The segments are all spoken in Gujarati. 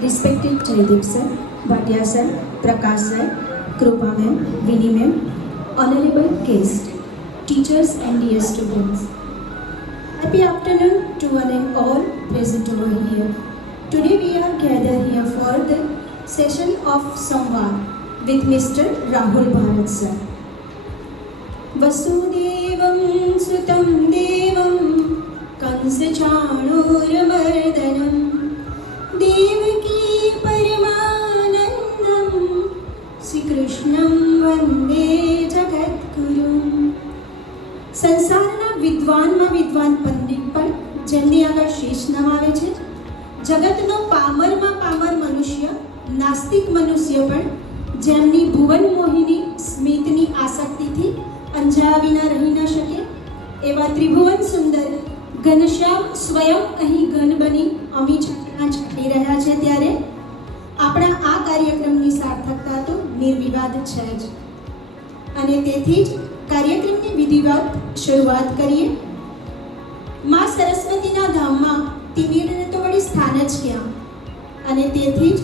respected Jaydeep sir, Bhatia sir, Prakash sir, Krupa ma'am, Vinny ma'am, honorable guests, teachers and dear students. Happy afternoon to one and all present over here. Today we are gathered here for the session of Samvad with Mr. Rahul Bharat sir. Vasudevam sutam devam कंसचाणूरमर्दनं Devaki परमानन्दं श्रीकृष्णं वन्दे जगद्गुरुं. સંસારના વિદ્વાનમાં વિદ્વાન પંડિત પણ જેમની આગળ શીશ નમાવે છે, જગતનો પામરમાં પામર મનુષ્ય નાસ્તિક મનુષ્ય પણ જેમની ભુવન મોહિની સ્મિતની આસક્તિથી અંજાયા વિના રહી ન શકે એવા ત્રિભુવન સુંદર ઘનશ્યામ સ્વયં અહીં ઘન બની અમી છાંટણા છાંટી રહ્યા છે, ત્યારે આપણા આ કાર્યક્રમની સાર્થકતા તો નિર્વિવાદ છે જ. અને તેથી જ કાર્યક્રમની વિધિવત શરૂઆત કરીએ. માં સરસ્વતીના ધામમાં તિમિરને તો વળી સ્થાન જ ક્યાં, અને તેથી જ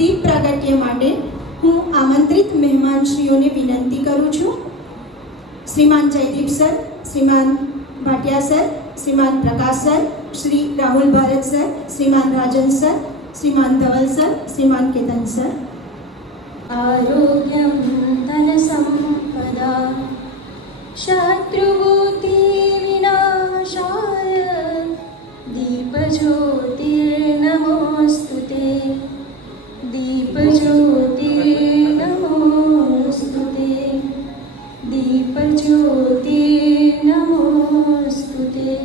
દીપ પ્રાગટ્ય માટે હું આમંત્રિત મહેમાનશ્રીઓને વિનંતી કરું છું. શ્રીમાન જયદીપ સર, શ્રીમાન ભાટિયા સર, श्रीमान प्रकाश सर, श्री राहुल भारत सर, श्रीमान राजन सर, श्रीमान धवल सर, श्रीमान केतन सर. आरोग्यं धन संपदा शत्रुभूति विनाशाय दीपज्योतिर्नमोस्तुते दीपज्योतिर्नमोस्तुते दीपज्योतिर्नमोस्तुते.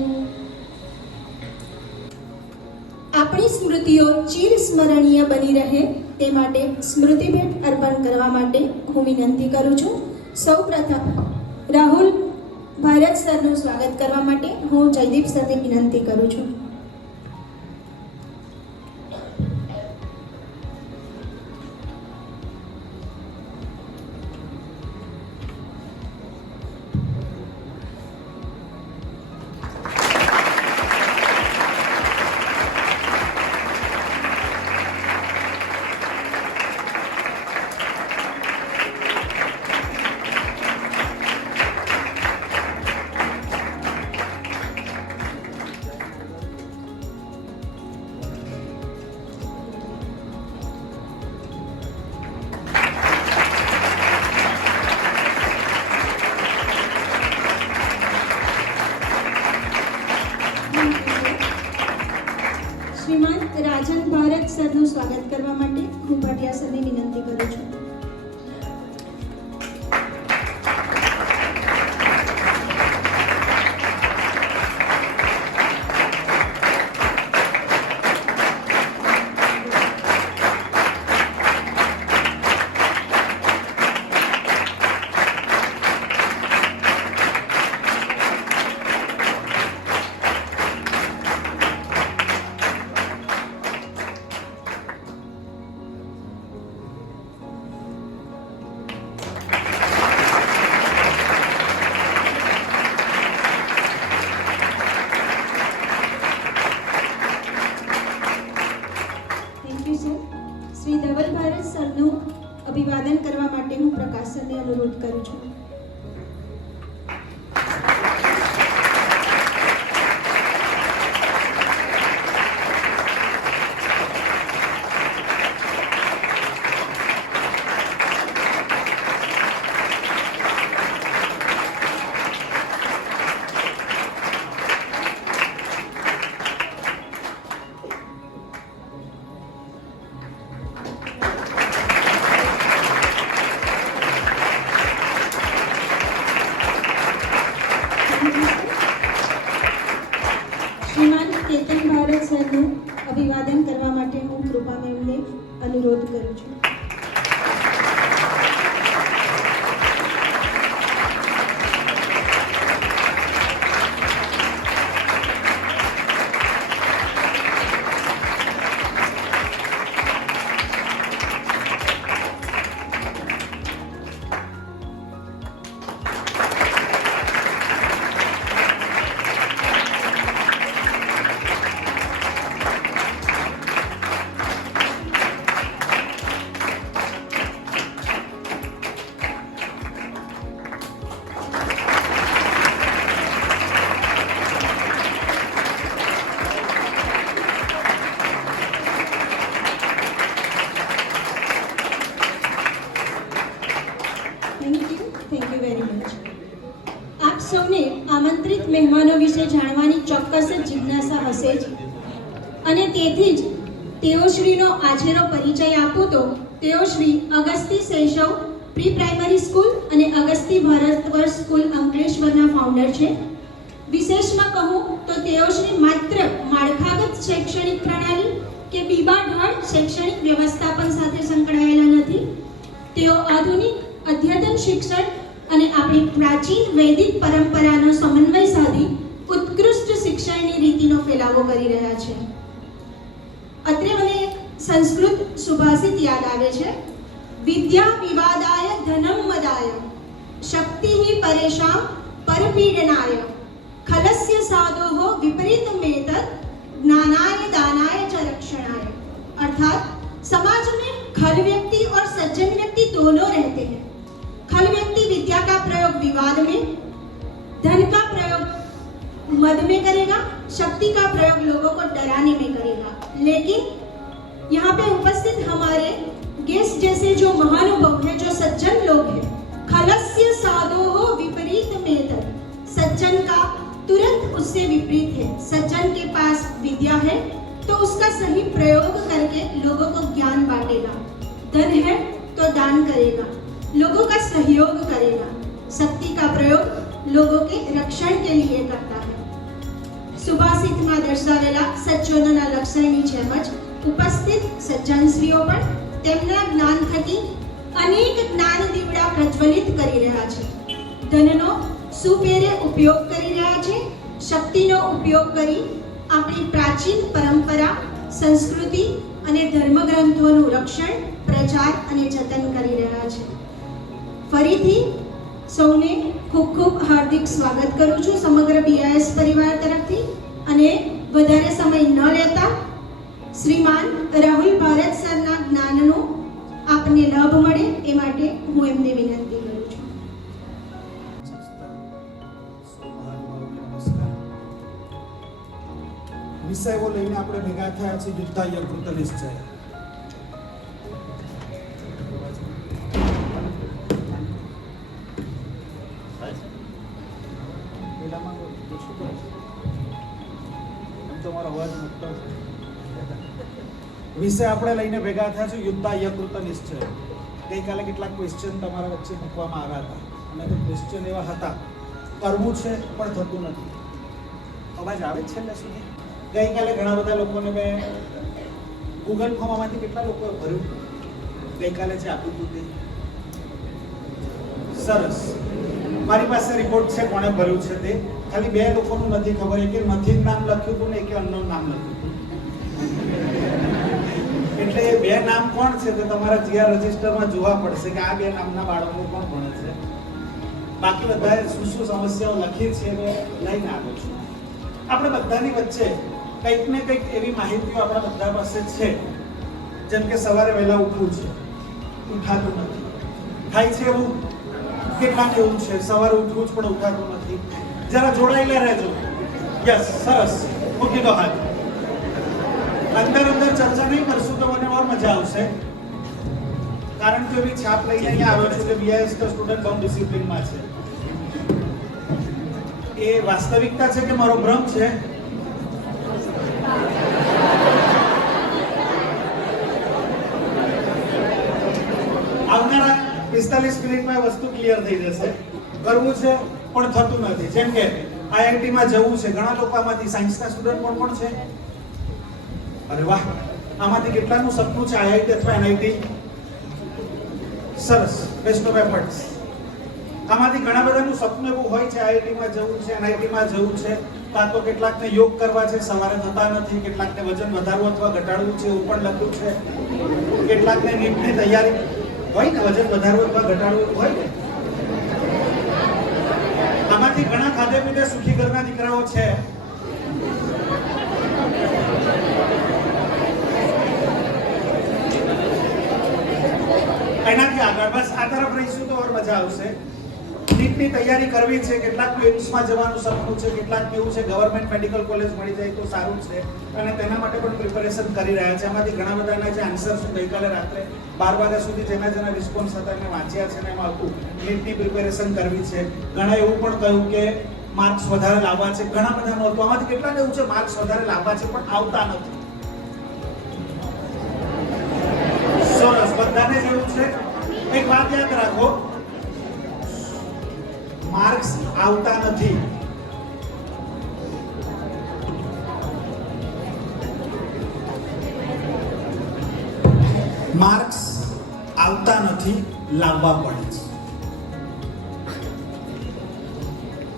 આપણી સ્મૃતિઓ ચિર સ્મરણીય બની રહે તે માટે સ્મૃતિ ભેટ અર્પણ કરવા માટે હું વિનંતી કરું છું. સૌપ્રથમ રાહુલ ભારત સરનું સ્વાગત કરવા માટે હું જયદીપ સરને વિનંતી કરું છું. શ્રીમાન રાજન ભારત સરનું સ્વાગત કરવા માટે હું ભાટિયા સરને વિનંતી કરું છું. શ્રી ધવલ ભારત સરનું અભિવાદન કરવા માટે હું પ્રકાશ સરને અનુરોધ કરું છું. શ્રીમાન કેતન ભારત સરનું અભિવાદન કરવા માટે હું કૃપા મેમને અનુરોધ કરું છું. વિશે જાણવાની ચોક્કસ જ જિજ્ઞાસા હશે જ. અને તેથી જ તેઓશ્રીનો આછેરો પરિચય આપું તો તેઓશ્રી અગસ્તી શૈશવ પ્રી પ્રાઇમરી સ્કૂલ અને અગસ્તી ભારતવર્ષ સ્કૂલ અંકલેશ્વરના ફાઉન્ડર છે. વિશેષમાં કહું તો તેઓશ્રી માત્ર માળખાગત શૈક્ષણિક પ્રણાલી કે બીબાઢાળ શૈક્ષણિક વ્યવસ્થાપન સાથે સંકળાયેલા નથી. તેઓ આધુનિક અદ્યતન શિક્ષણ અને આપણી પ્રાચીન વૈદિક પરંપરાનો સમન્વય સાધી ઉત્કૃષ્ટ શિક્ષણની રીતિનો ફેલાવો કરી રહ્યા છે. અત્રે મને એક સંસ્કૃત સુભાષિત યાદ આવે છે. વિદ્યા વિવાદાય ધનમ મદાય શક્તિ પરેશામ પરપીડનાય ખલસ્ય સાધોઃ વિપરીતમેતદ ज्ञानाय दानाय च रक्षणाय. अर्थात समाज में खल व्यक्ति और सज्जन व्यक्ति दोनों रहते हैं. खल व्यक्ति विद्या का प्रयोग विवाद में, धन का प्रयोग मद में करेगा, शक्ति का प्रयोग लोगों को डराने में करेगा. लेकिन यहाँ पे उपस्थित हमारे गेस्ट जैसे जो महानुभव हैं, जो सज्जन लोग हैं, खलस्य साधोः विपरीतमेतद, सज्जन का तुरंत उससे विपरीत है. सज्जन के पास विद्या है तो उसका सही प्रयोग करके लोगों को ज्ञान बांटेगा. धन है तो दान करेगा, लोगों का सहयोग करेगा. शक्ति का प्रयोग लोगों के रक्षण के लिए करता है. સુભાષિતમાં દર્શાવેલા સજ્જનોના લક્ષણની જેમ જ ઉપસ્થિત સજ્જનશ્રીઓ પણ તેમના જ્ઞાન થકી અનેક જ્ઞાન દીવડા પ્રજ્વલિત કરી રહ્યા છે. ધનનો સુપેરે ઉપયોગ કરી રહ્યા છે. શક્તિનો ઉપયોગ કરી આપણી પ્રાચીન પરંપરા, સંસ્કૃતિ અને ધર્મગ્રંથોનું રક્ષણ, પ્રચાર અને જતન કરી રહ્યા છે. ફરીથી સૌને ખૂબ ખૂબ હાર્દિક સ્વાગત કરું છું સમગ્ર BIS પરિવાર તરફથી. અને વધારે સમય ન લેતા શ્રીમાન રાહુલ ભારત સરના જ્ઞાનનો આપને લાભ મળે એ માટે હું એમને વિનંતી કરું છું. વિષયો લઈને આપણે ભેગા થયા છે યુદ્ધાય કૃત નિશ્ચય. વિષય આપણે લઈને ભેગા થયા છે યુદ્ધાય કૃત નિશ્ચય. ગઈકાલે કેટલાક ક્વેશ્ચન તમારા વચ્ચે મૂકવામાં આવ્યા હતા અને તે ક્વેશ્ચન એવા હતા કરવું છે પણ થતું નથી. અવાજ આવે છે છેલ્લે સુધી? ગઈકાલે ઘણા બધા લોકોને મેં ગૂગલ ફોર્મમાંથી કેટલા લોકોએ ભર્યું ગઈકાલે જે આપ્યું હતું તે સરસ. મારી પાસે રિપોર્ટ છે કોણે ભર્યું છે તે. ખાલી 2 લોકોનું નથી ખબર, એક નથી નામ લખ્યું હતું ને એક અનનોન નામ લખ્યું હતું. એટલે એ 2 નામ કોણ છે તે તમારા GR રજિસ્ટરમાં જોવા પડશે કે આ 2 નામના બાળકો કોણ ભણે છે. બાકી બધાએ શું શું સમસ્યાઓ લખી છે એ લઈને આવ્યો છું. આપણે બધાની વચ્ચે કંઈક ને કંઈક એવી માહિતીઓ આપણા બધા પાસે છે. જેમ કે સવારે વહેલા ઉઠવું છે, ઉઠાતું નથી. થાય છે એવું? કેટલાને એવું છે સવારે ઉઠવું જ પણ ઉઠાતું નથી? જરા જોડાયેલા રહેજો. યસ, સરસ, મૂકી દો હાથ. અંદર ચર્ચા નહીં કરશું તો મને બહુ મજા આવશે. કારણ કે એવી છાપ લઈને અહીંયા આવ્યો છું કે BIS તો સ્ટુડન્ટ બહુ ડિસિપ્લિનમાં છે. એ વાસ્તવિકતા છે કે મારો ભ્રમ છે? આવનારા 45 મિનિટમાં વસ્તુ ક્લિયર થઈ જશે. કરવું છે પણ થતું નથી. જેમ કે IIT માં જવું છે. ઘણા લોકો આમાંથી સાયન્સના સ્ટુડન્ટ પણ છે. અરે વાહ, આમાંથી કેટલાનું સપનું છે IIT અથવા NIT? સરસ, બેસ્ટ ઓફ એફર્ટ્સ. આમાંથી ઘણા બધાનું સપનું એવું હોય છે IIT માં જવું છે, NIT માં જવું છે. કાં તો કેટલાકને યોગ કરવા છે, સવારે થતા નથી. કેટલાકને વજન વધારવું અથવા ઘટાડવું છે એવું પણ લખ્યું છે. કેટલાકને નીટની તૈયારી હોય ને, વજન વધારવું અથવા ઘટાડવું હોય ને. આમાંથી ઘણા ખાધે પીધે સુખી ઘરના દીકરાઓ છે. એનાથી આગળ બસ આ તરફ રહીશું તો ઓર મજા આવશે. નીટની તૈયારી કરવી છે, કેટલાક એમ્સમાં જવાનું સપનું છે, કેટલાક કેવું છે ગવર્મેન્ટ મેડિકલ કોલેજ મળી જાય તો સારું છે અને તેના માટે પણ પ્રિપેરેશન કરી રહ્યા છે. આમાંથી ઘણા બધાના જે આન્સર છે ગઈકાલે રાત્રે 12 વાગ્યા સુધી જેના રિસ્પોન્સ હતા એને વાંચ્યા છે અને એમાં હતું નીટની પ્રિપેરેશન કરવી છે. ઘણા એવું પણ કહ્યું કે માર્ક્સ વધારે લાવવા છે, ઘણા બધાનું હતું. આમાંથી કેટલાને એવું છે માર્ક્સ વધારે લાવવા છે પણ આવતા નથી? સરસ, બધાને જ એવું છે. એક વાત યાદ રાખો, માર્ક્સ આવતા નથી. માર્ક્સ આવતા નથી, લાવવા પડે છે.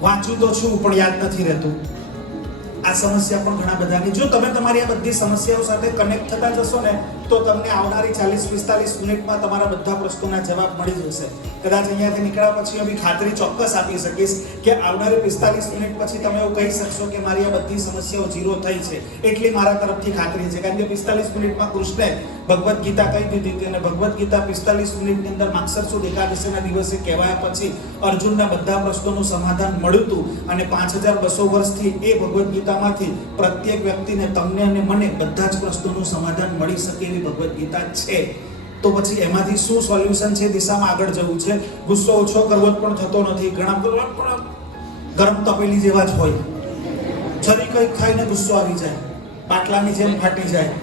વાંચું તો છું પણ યાદ નથી રહેતું. આ સમસ્યા પણ ઘણા બધાની. જો તમે તમારી આ બધી સમસ્યાઓ સાથે કનેક્ટ થતા જશો ને તો તમને આવનારી 40-45 મિનિટમાં તમારા બધા પ્રશ્નોના જવાબ મળી જશે. કદાચ અહીંયાથી નીકળ્યા પછી અમે ખાતરી ચોક્કસ આપી શકીશ કે આવનારી 45 મિનિટ પછી તમે એવું કહી શકશો કે મારી આ બધી સમસ્યાઓ ઝીરો થઈ છે. એટલી મારા તરફથી ખાતરી છે, કારણ કે 45 મિનિટમાં કૃષ્ણે ભગવદ્ ગીતા કહી દીધી હતી અને ભગવદ્ ગીતા 45 મિનિટની અંદર માગસર સુદ એકાદશીના દિવસે કહેવાયા પછી અર્જુનના બધા પ્રશ્નોનું સમાધાન મળ્યું હતું. અને 5200 વર્ષથી એ ભગવદ્ ગીતામાંથી પ્રત્યેક વ્યક્તિને, તમને અને મને બધા જ પ્રશ્નોનું સમાધાન મળી શકે એવી ભગવદ્ ગીતા છે. તો પછી એમાંથી શું સોલ્યુશન છે? દિશામાં આગળ જવું છે. ગુસ્સો ઓછો કરવો જ પણ થતો નથી. ઘણા બધા પણ ગરમ તપેલી જેવા જ હોય. છરી કંઈક ખાઈને ગુસ્સો આવી જાય, બાટલાની જેમ ફાટી જાય.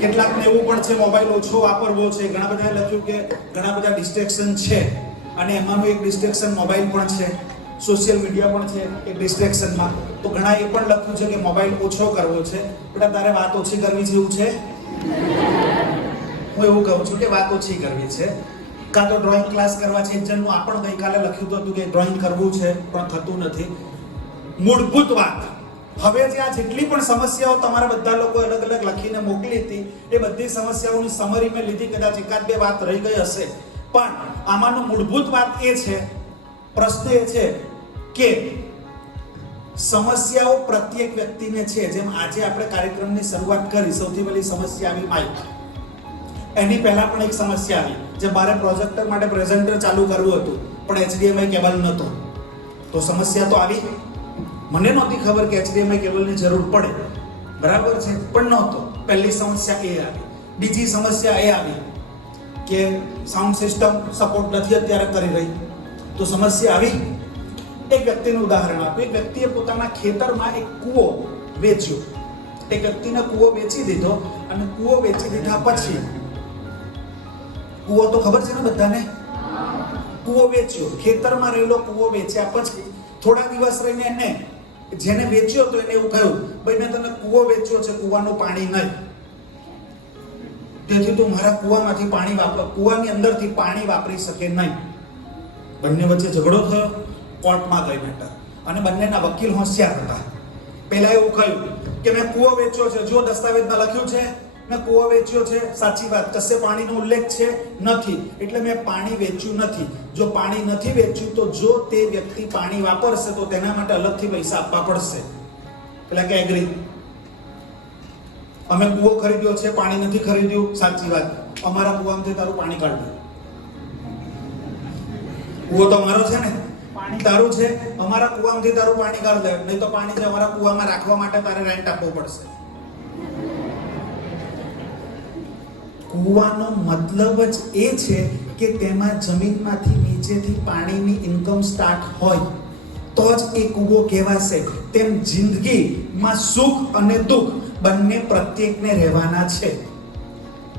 કેટલાકને એવું પણ છે મોબાઈલ ઓછો વાપરવો છે. ઘણા બધાએ લખ્યું કે ઘણા બધા ડિસ્ટ્રેક્શન છે અને એમાંનું એક ડિસ્ટ્રેક્શન મોબાઈલ પણ છે, સોશિયલ મીડિયા પણ છે એક ડિસ્ટ્રેક્શનમાં. તો ઘણા એ પણ લખ્યું છે કે મોબાઈલ ઓછો કરવો છે. બેટા તારે વાત ઓછી કરવી જેવું છે? હું એવું કહું છું કે વાત ઓછી કરવી છે. કાં તો ડ્રોઈંગ ક્લાસ કરવા છે. એક જણનું આ પણ ગઈકાલે લખ્યું હતું કે ડ્રોઈંગ કરવું છે પણ થતું નથી. મૂળભૂત વાત, હવે જે આ જેટલી પણ સમસ્યાઓ તમારા બધા લોકો અલગ અલગ લખીને મોકલી હતી એ બધી સમસ્યાઓની સમરી મેં લીધી. કદાચ એકાદ બે વાત રહી ગઈ હશે પણ આમાંનું મૂળભૂત વાત એ છે, પ્રશ્ન એ છે કે સમસ્યાઓ પ્રત્યેક વ્યક્તિને છે. જેમ આજે આપણે કાર્યક્રમની શરૂઆત કરી, સૌથી પહેલી સમસ્યા આવી માઇક. એની પહેલા પણ એક સમસ્યા આવી, જે મારે પ્રોજેક્ટર માટે પ્રેઝન્ટર ચાલુ કરવું હતું પણ HDMI કેબલ નહોતો. તો સમસ્યા તો આવી. મને નહોતી ખબર કે HDMI કેબલની જરૂર પડે, બરાબર છે, પણ નહોતો. પહેલી સમસ્યા એ આવી. બીજી સમસ્યા એ આવી કે સાઉન્ડ સિસ્ટમ સપોર્ટ નથી અત્યારે કરી રહી. તો સમસ્યા આવી. એક વ્યક્તિનું ઉદાહરણ આપું. એક વ્યક્તિએ પોતાના ખેતરમાં એક કૂવો વેચ્યો. એક વ્યક્તિને કૂવો વેચી દીધો અને કૂવો વેચી દીધા પછી, કૂવો તો ખબર છે ને બધાને, કૂવો વેચ્યો, ખેતરમાં રહેલો કૂવો વેચ્યા પછી થોડા દિવસ રહીને એને જેને વેચ્યો તો એને એવું કહ્યું, ભાઈ મેં તને કૂવો વેચ્યો છે, કૂવાનું પાણી નહીં, તેથી તું મારા કૂવામાંથી પાણી કૂવાની અંદરથી પાણી વાપરી શકે નહીં. બંને વચ્ચે ઝઘડો થયો, કોર્ટમાં ગઈ મેટર અને બંનેના વકીલ હોશિયાર હતા. પહેલા એવું કહ્યું કે મેં કૂવો વેચ્યો છે, જો દસ્તાવેજમાં લખ્યું છે મેં કૂવો વેચ્યો છે, સાચી વાત, કશે પાણીનો ઉલ્લેખ છે નથી, એટલે મેં પાણી વેચ્યું નથી. જો પાણી નથી વેચ્યું તો જો તે વ્યક્તિ પાણી વાપરશે તો તેના માટે અલગથી પૈસા આપવા પડશે. એટલે કે એગ્રી. અમે કૂવો ખરીદ્યો છે, પાણી નથી ખરીદ્યું, સાચી વાત, અમારા કૂવામાંથી તારું પાણી કાઢ દે. કૂવો તો અમારો છે ને, પાણી તારું છે, અમારા કૂવામાંથી તારું પાણી કાઢ દે, નહીં તો પાણી છે અમારા કૂવામાં રાખવા માટે તારે રેન્ટ આપવો પડશે. કૂવાનો મતલબ જ એ છે કે તેમાં જમીનમાંથી નીચેથી પાણીની ઇન્કમ સ્ટાર્ટ હોય તો જ એ કૂવો કહેવાશે. તેમ જિંદગીમાં સુખ અને દુઃખ બંને પ્રત્યેકને રહેવાના છે.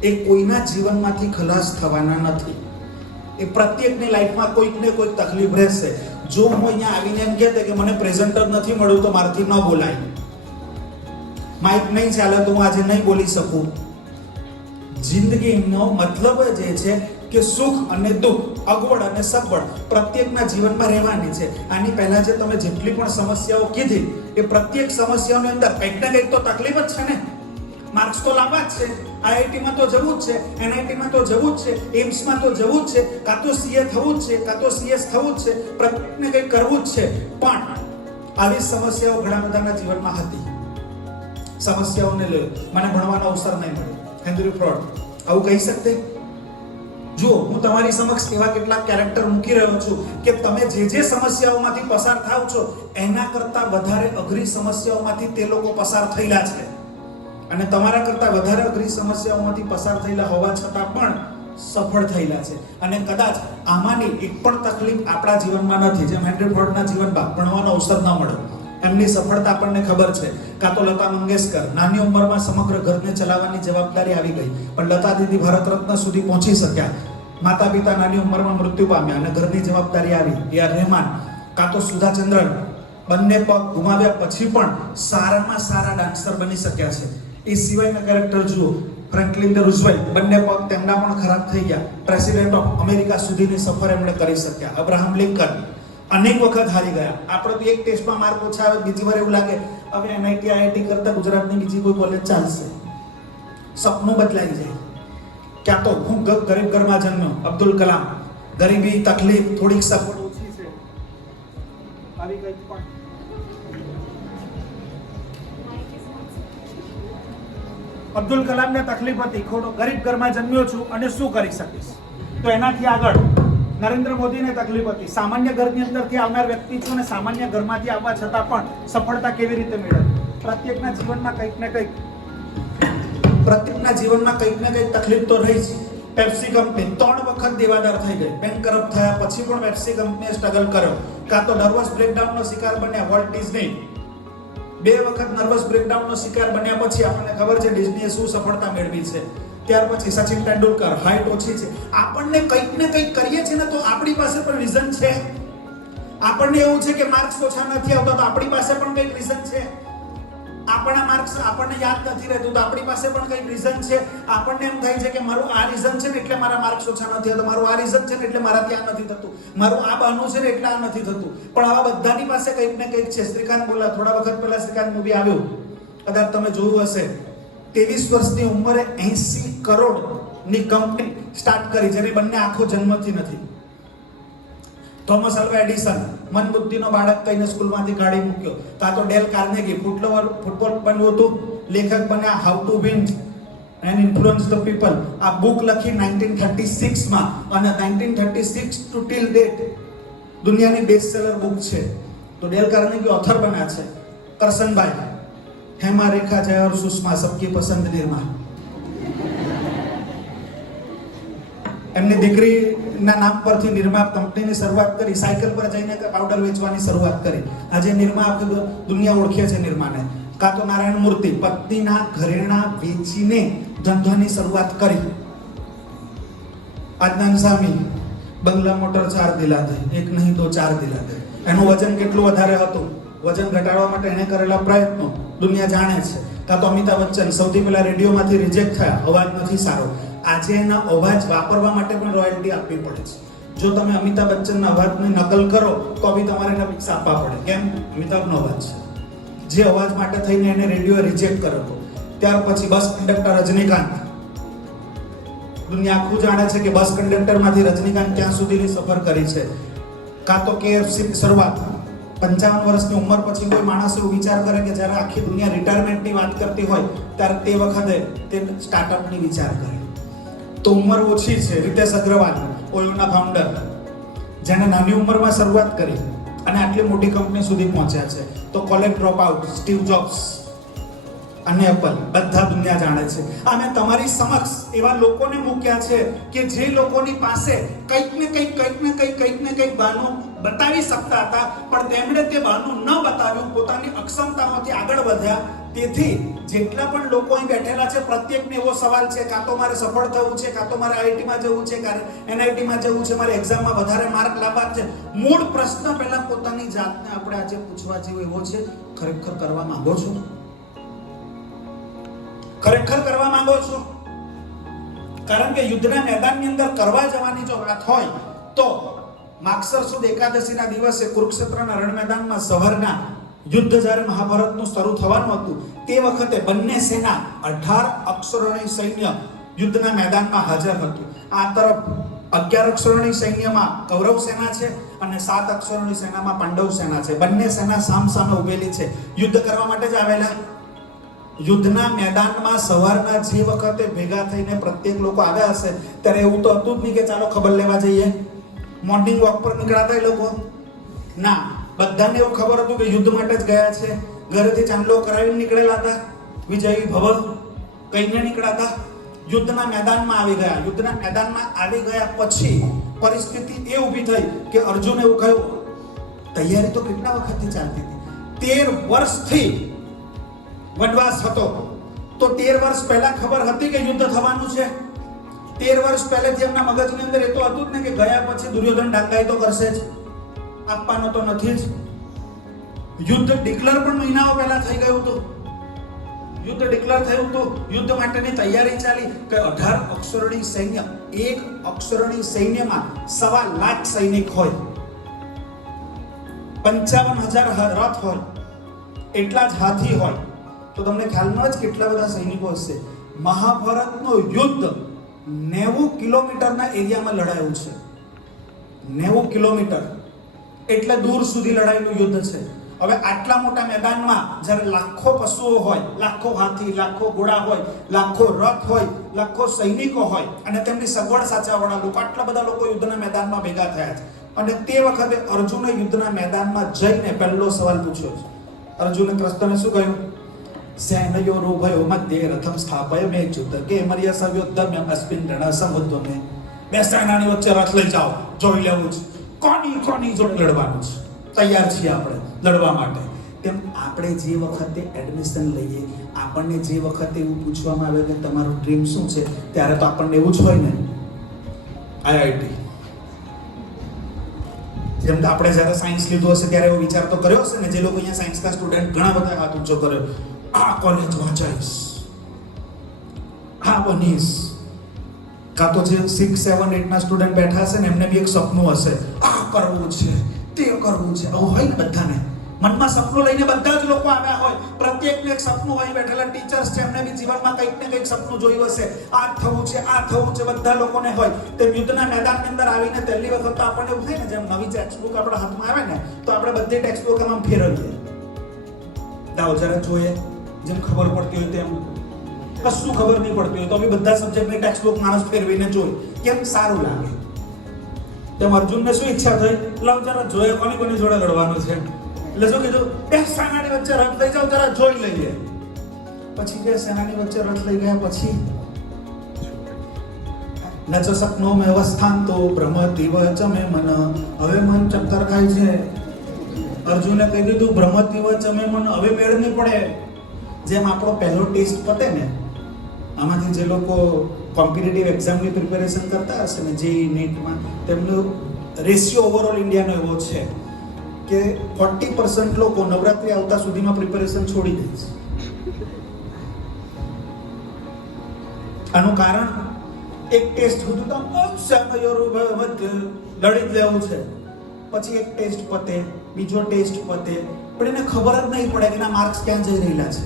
એ કોઈના જીવનમાંથી ખલાસ થવાના નથી. એ પ્રત્યેકની લાઈફમાં કોઈક ને કોઈક તકલીફ રહેશે. જો હું અહીંયા આવીને એમ કહેતે કે મને પ્રેઝન્ટર નથી મળ્યું તો મારાથી ન બોલાય, માઇક નહીં ચાલે તો હું આજે નહીં બોલી શકું. જિંદગીનો મતલબ જ એ છે કે સુખ અને દુઃખ, અગવડ અને સગવડ પ્રત્યેકના જીવનમાં રહેવાની છે. આની પહેલા જે તમે જેટલી પણ સમસ્યાઓ કીધી એ પ્રત્યેક સમસ્યાઓની અંદર કંઈક ને કંઈક તો તકલીફ જ છે ને. માર્ક્સ તો લાવવા જ છે, IIT-માં તો જવું જ છે, NIT-માં તો જવું જ છે, એમ્સમાં તો જવું જ છે, કાં તો CA થવું જ છે, કાં તો CS થવું જ છે, પ્રત્યેકને કંઈક કરવું જ છે. પણ આવી સમસ્યાઓ ઘણા બધાના જીવનમાં હતી. સમસ્યાઓને લઈ મને ભણવાનો અવસર નહીં મળ્યો, હેન્ડ્રી ફ્રોડ આવું કહી શકતે? જો હું તમારી સમક્ષ એવા કેટલાક કેરેક્ટર મૂકી રહ્યો છું કે તમે જે સમસ્યાઓમાંથી પસાર થાવ છો એના કરતા વધારે અઘરી સમસ્યાઓમાંથી તે લોકો પસાર થયેલા છે અને તમારા કરતા વધારે અઘરી સમસ્યાઓમાંથી પસાર થયેલા હોવા છતાં પણ સફળ થયેલા છે. અને કદાચ આમાંની એક પણ તકલીફ આપણા જીવનમાં નથી. જેમ હેનરી ફોર્ડના જીવનમાં ભણવાનો અવસર ન મળ્યો, એમની સફળતા આપણને ખબર છે. કાં તો લતા મંગેશકર નાની ઉંમરમાં સમગ્ર ઘરને ચલાવવાની જવાબદારી આવી ગઈ, પણ લતા દીદી ભારત રત્ન સુધી પહોંચી શક્યા. માતા પિતા નાની ઉંમરમાં મૃત્યુ પામ્યા અને ઘરની જવાબદારી આવી. એ.આર. રહેમાન કાં તો સુધા ચંદ્રન બંને પગ ગુમાવ્યા પછી પણ સારામાં સારા ડાન્સર બની શક્યા છે. એ સિવાયના કેરેક્ટર જુઓ, ફ્રેન્કલિન ડી રૂઝવેલ્ટ બંને પગ તેમના પણ ખરાબ થઈ ગયા, પ્રેસિડેન્ટ ઓફ અમેરિકા સુધીની સફર એમણે કરી શક્યા. અબ્રાહમ લિંકન અનેક વખત હારી ગયા. આપણે તો એક ટેસ્ટમાં માર્ક ઓછા આવે, બીજી વાર એવું લાગે હવે એનઆઈટી આઈઆઈટી કરતા ગુજરાતની બીજી કોઈ કોલેજ ચાલશે. સપનું બદલાઈ જાય. ક્યાં તો હું ગરીબ ઘરમાં જન્મ્યો, અબ્દુલ કલામ, ગરીબી, તકલીફ, થોડીક સફળ ઓછી છે, આવી કંઈક પણ અબ્દુલ કલામને તકલીફ હતી, ખોટો ગરીબ ઘરમાં જન્મ્યો છું અને શું કરી શકીશ. તો એનાથી આગળ નરેન્દ્ર મોદીને તકલીફ હતી, સામાન્ય ઘરની અંદરથી આવનાર વ્યક્તિ છું અને સામાન્ય ઘરમાંથી આવવા છતાં પણ સફળતા કેવી રીતે મેળવી. પ્રત્યેકના જીવનમાં કંઈક ને કંઈક તકલીફ તો રહી છે. પેપ્સી કંપની 3 વખત દેવાદાર થઈ ગઈ, બેંકરપ્ટ થયા પછી પણ પેપ્સી કંપનીએ સ્ટ્રગલ કર્યો. કાં તો નર્વસ બ્રેકડાઉનનો શિકાર બન્યા વોલ્ટ ડિઝની, 2 વખત નર્વસ બ્રેકડાઉનનો શિકાર બન્યા પછી આપણને ખબર છે ડિઝનીએ શું સફળતા મેળવી છે. ત્યાર પછી સચિન તેંડુલકર, હાઈટ ઓછી છે. આપણને કંઈક ને કંઈક કરીએ છીએ ને તો આપણી પાસે પણ રીઝન છે. આપણને એવું છે કે માર્ક્સ ઓછા નથી આવતા તો આપણી પાસે પણ કંઈક રીઝન છે. આપણા માર્ક્સ આપણને યાદ નથી રહેતું તો આપણી પાસે પણ કંઈક રીઝન છે. આપણને એમ થાય છે કે મારું આ રીઝન છે ને એટલે મારા માર્ક્સ ઓછા નથી આવતા, મારું આ રીઝન છે ને એટલે મારા ત્યાં નથી થતું, મારું આ બહાનું છે ને એટલે આ નથી થતું. પણ આવા બધાની પાસે કંઈક ને કંઈક છે. શ્રીકાંત બોલા, થોડા વખત પહેલા શ્રીકાંત મૂવી આવ્યું, કદાચ તમે જોયું હશે. 23 વર્ષની ઉંમરે 80 કરોડની કંપની સ્ટાર્ટ કરી, જેની બંને આંખો જન્મથી નથી. થોમસ આલ્વા એડિસન મન બુદ્ધિનો બાળક કહીને સ્કૂલમાંથી કાઢી મૂક્યો. કાં તો ડેલ કાર્નેગી ફૂટબોલ બનવું હતું, લેખક બન્યા how to win and influence the people. આ બુક લખી 1936 માં અને 1936 ટુ ટીલ ડેટ દુનિયાની બેસ્ટ સેલર બુક છે. તો ડેલ કાર્નેગી ઓથર બન્યા છે. કરસનભાઈ, हेमा रेखा जय और सुषमा सबकी पसंद निर्मा. એમની દીકરીના નામ પરથી નિર્મા કંપનીની શરૂઆત કરી. સાયકલ પર જઈને પાવડર વેચવાની શરૂઆત કરી. આજે નિર્મા આખી દુનિયા ઓળખે છે નિર્માને. કાં તો નારાયણ મૂર્તિ પત્નીના ઘરેણા વેચીને ધંધાની શરૂઆત કરી. આદનાન સામી બંગલા મોટર 4 દિલાતે, એક નહીં તો 4 દિલાતે. એનું વજન કેટલું વધારે હતું, વજન ઘટાડવા માટે એને કરેલા પ્રયત્નો દુનિયા જાણે છે. કાં તો અમિતાભ બચ્ચન સૌથી પહેલા રેડિયોમાંથી રિજેક્ટ થયા, અવાજ નથી સારો. આજે એના અવાજ વાપરવા માટે પણ રોયલ્ટી આપવી પડે છે. જો તમે અમિતાભ બચ્ચનના અવાજની નકલ કરો તો બી તમારે એને પૈસા આપવા પડે. કેમ? અમિતાભનો અવાજ છે. જે અવાજ માટે થઈને એને રેડિયો રિજેક્ટ કર્યો હતો. ત્યાર પછી બસ કંડક્ટર રજનીકાંત, દુનિયા આખું જાણે છે કે બસ કંડક્ટરમાંથી રજનીકાંત ક્યાં સુધીની સફર કરી છે. કાં તો KFCની શરૂઆત 55 વર્ષની ઉંમર પછી કોઈ માણસ એવું વિચાર કરે કે જ્યારે આખી દુનિયા રિટાયરમેન્ટની વાત કરતી હોય ત્યારે તે વખતે તે સ્ટાર્ટઅપની વિચાર કરે. તો ઉંમર ઓછી છે. રીતેશ અગ્રવાલ, ઓયોના ફાઉન્ડર, જેને નાની ઉંમરમાં શરૂઆત કરી અને આટલી મોટી કંપની સુધી પહોંચ્યા છે. તો college drop out Steve jobs અને એપલ, બધા દુનિયા જાણે છે. આ મેં તમારી સમક્ષ એવા લોકોને મૂક્યા છે કે જે લોકોની પાસે કંઈક ને કંઈક બહાનું બતાવી શકતા હતા, પણ તેમણે તે બહાનું ન બતાવ્યું, પોતાની અક્ષમતામાંથી આગળ વધ્યા. તેથી જેટલા પણ લોકો અહીં બેઠેલા છે પ્રત્યેકને એવો સવાલ છે, કાં તો મારે સફળ થવું છે, કાં તો મારે આઈઆઈટીમાં જવું છે, કાં એનઆઈટીમાં જવું છે, મારે એક્ઝામમાં વધારે માર્ક લાવવા છે. મૂળ પ્રશ્ન પહેલા પોતાની જાતને આપણે આજે પૂછવા જેવો એવો છે, ખરેખર કરવા માંગો છો? ખરેખર કરવા માંગો છો? કારણ કે યુદ્ધના મેદાનની અંદર કરવા જવાની જો વાત હોય તો માગસર સુદ એકાદશીના દિવસે કુરુક્ષેત્રના રણ મેદાનમાં સવારના યુદ્ધ જ્યારે મહાભારતનું શરૂ થવાનું હતું તે વખતે બંને સેના 18 અક્ષરોની સૈન્ય યુદ્ધના મેદાનમાં હાજર હતું. આ તરફ 11 અક્ષરોની સૈન્યમાં કૌરવ સેના છે અને 7 અક્ષરોની સેનામાં પાંડવ સેના છે. બંને સેના સામસામે ઉભેલી છે, યુદ્ધ કરવા માટે જ આવેલા. યુદ્ધના મેદાનમાં સવારના જે વખતે ભેગા થઈને પ્રત્યેક લોકો આવ્યા હશે ત્યારે એવું તો હતું જ નહીં કે ચાલો ખબર લેવા જઈએ, મોર્નિંગ વોક પર નીકળાતા એ લોકો ના. બધાને એવું ખબર હતું કે યુદ્ધ માટે જ ગયા છે. ઘરેથી ચાંદલો કરાવીને નીકળેલા હતા, વિજયી ભવ કહીને નીકળાતા. યુદ્ધના મેદાનમાં આવી ગયા. યુદ્ધના મેદાનમાં આવી ગયા પછી પરિસ્થિતિ એ ઊભી થઈ કે અર્જુન એવું કહ્યું, તૈયારી તો કેટલા વખતથી ચાલતી હતી, 13 વર્ષથી વનવાસ હતો. તો 13 વર્ષ પહેલા ખબર હતી કે યુદ્ધ થવાનું છે? 13 વર્ષ પહેલેથી એમના મગજની અંદર એ તો હતું જ ને કે ગયા પછી દુર્યોધન ડાંગાઈ તો કરશે જ, આપવાનો તો નથી જ. યુદ્ધ ડિક્લેર પણ મહિનાઓ પહેલા થઈ ગયું હતું. યુદ્ધ ડિક્લેર થયું હતું, યુદ્ધ માટેની તૈયારી ચાલી કે 18 અક્ષરણી સૈન્ય, એક અક્ષરણી સૈન્યમાં 1.25 લાખ સૈનિક હોય, 55,000 રથ હોય, એટલા જ હાથી હોય. તો તમને ખ્યાલમાં જ કેટલા બધા સૈનિકો હશે. મહાભારતનું યુદ્ધ 90 કિલોમીટરના એરિયામાં લડાયું છે. 90 કિલોમીટર એટલે દૂર સુધી લડાયેલું યુદ્ધ છે. હવે આટલા મોટા મેદાનમાં જ્યારે લાખો પશુઓ હોય, લાખો હાથી, લાખો ઘોડા હોય, લાખો રથ હોય, લાખો સૈનિકો હોય અને તેમની સગવડ સાચવવાળા લોકો, આટલા બધા લોકો યુદ્ધના મેદાનમાં ભેગા થયા છે. અને તે વખતે અર્જુને યુદ્ધના મેદાનમાં જઈને પહેલો સવાલ પૂછ્યો છે. અર્જુને કૃષ્ણને શું કહ્યું? સેનયોરુભયો મધ્યે રથમ સ્થાપય મેચ્યુત કેમર્ય સવ્યોદ્ધમ્ય અસ્મિન રણ સમુદ્રમે. બે સેનાની વચ્ચે રથ લઈ જાઓ, જોઈ લેવું છે કોની જોડે લડવાનું છે. તૈયાર છીએ આપણે લડવા માટે. તેમ આપણે જે વખતે એડમિશન લઈએ, આપણને જે વખતે એવું પૂછવામાં આવે કે તમારું ડ્રીમ શું છે, ત્યારે તો આપણને એવું જ હોય ને, આઈઆઈટી. જેમ કે આપણે જ્યારે સાયન્સ લીધું હશે ત્યારે એવો વિચાર તો કર્યો હશે ને. જે લોકો અહીંયા સાયન્સના સ્ટુડન્ટ ઘણા બધા હાથ ઊંચો કર્યો, આ કોલેજ વાંચાઈશ, આ બનીશ. કાં તો જે 6, 7, 8 ના સ્ટુડન્ટ બેઠા હશે ને, એમને બી એક સપનું હશે, આ કરવું છે, તે કરવું છે. આવું હોય ને બધાને મનમાં સપનું લઈને બધા જ લોકો આવ્યા હોય. પ્રત્યેકને એક સપનું હોય. બેઠેલા ટીચર્સ છે, એમને બી જીવનમાં કંઈક ને કંઈક સપનું જોયું હશે. આ થવું છે, આ થવું છે, બધા લોકોને હોય. તે યુદ્ધના મેદાનની અંદર આવીને પહેલી વખત તો આપણને એવું થાય ને, જેમ નવી ટેક્સ્ટબુક આપણા હાથમાં આવે ને, તો આપણે બધી ટેક્સ્ટબુક આમ ફેરવીએ, દાવ જરા જોઈએ, જેમ ખબર પડતી હોય તેમ. કશું ખબર નહીં પડતી હોય તો બી બધા સબ્જેક્ટની ટેક્સ્ટબુક માણસ ફેરવીને જોઈ, કેમ સારું લાગે. તેમ અર્જુનને શું ઈચ્છા થઈ? લાવ જરા જોઈએ કોની જોડે લડવાનું છે. એટલે શું કીધું? બે સેનાની વચ્ચે રથ લઈ જાઓ, જરા જોઈ લઈએ. પછી બે સેનાની વચ્ચે રથ લઈ ગયા પછી નચ સપનો મે અવસ્થાન તો ભ્રમતિવ ચ મે મન. હવે મન ચક્કર ખાય છે. અર્જુને કહી દીધું ભ્રમતિવ ચ મે મન, હવે મેળ નહીં પડે. જેમ આપણો પહેલો ટેસ્ટ પતે ને, આમાંથી જે લોકો કોમ્પિટિટિવ એક્ઝામની પ્રિપેરેશન કરતા હશે ને, જે નીટમાં, તેમનો રેશિયો ઓવરઓલ ઇન્ડિયાનો એવો છે કે 40% લોકો નવરાત્રી આવતા સુધીમાં પ્રિપેરેશન છોડી દે છે. આનું કારણ એક ટેસ્ટ હતું તો લડી જ લેવું છે. પછી એક ટેસ્ટ પતે, બીજો ટેસ્ટ પતે, પણ એને ખબર જ નહીં પડે કે એના માર્ક્સ ક્યાં જઈ રહેલા છે.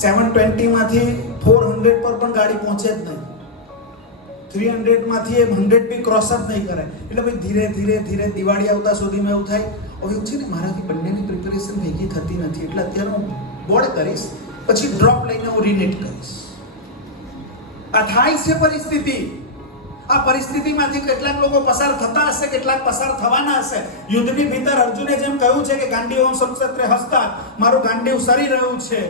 720 માંથી 400 પર પણ ગાડી પહોંચે જ નહીં. 300 માંથી 100 બી ક્રોસ જ નહીં કરે. એટલે ભાઈ ધીરે દિવાળી આવતા સુધીમાં એવું થાય, હવે એવું છે ને, મારાથી બંનેની પ્રિપેરેશન ભેગી થતી નથી, એટલે અત્યારે હું બોર્ડ કરીશ, પછી ડ્રોપ લઈને હું રીનેટ કરીશ. આ થાય છે પરિસ્થિતિ. આ પરિસ્થિતિમાંથી કેટલાક લોકો પસાર થતા હશે, કેટલાક પસાર થવાના હશે. યુદ્ધની ભીતર અર્જુને જેમ કહ્યું છે કે ગાંડીવમ સંસત્રે હસ્તા, મારું ગાંડીવ સરી રહ્યું છે,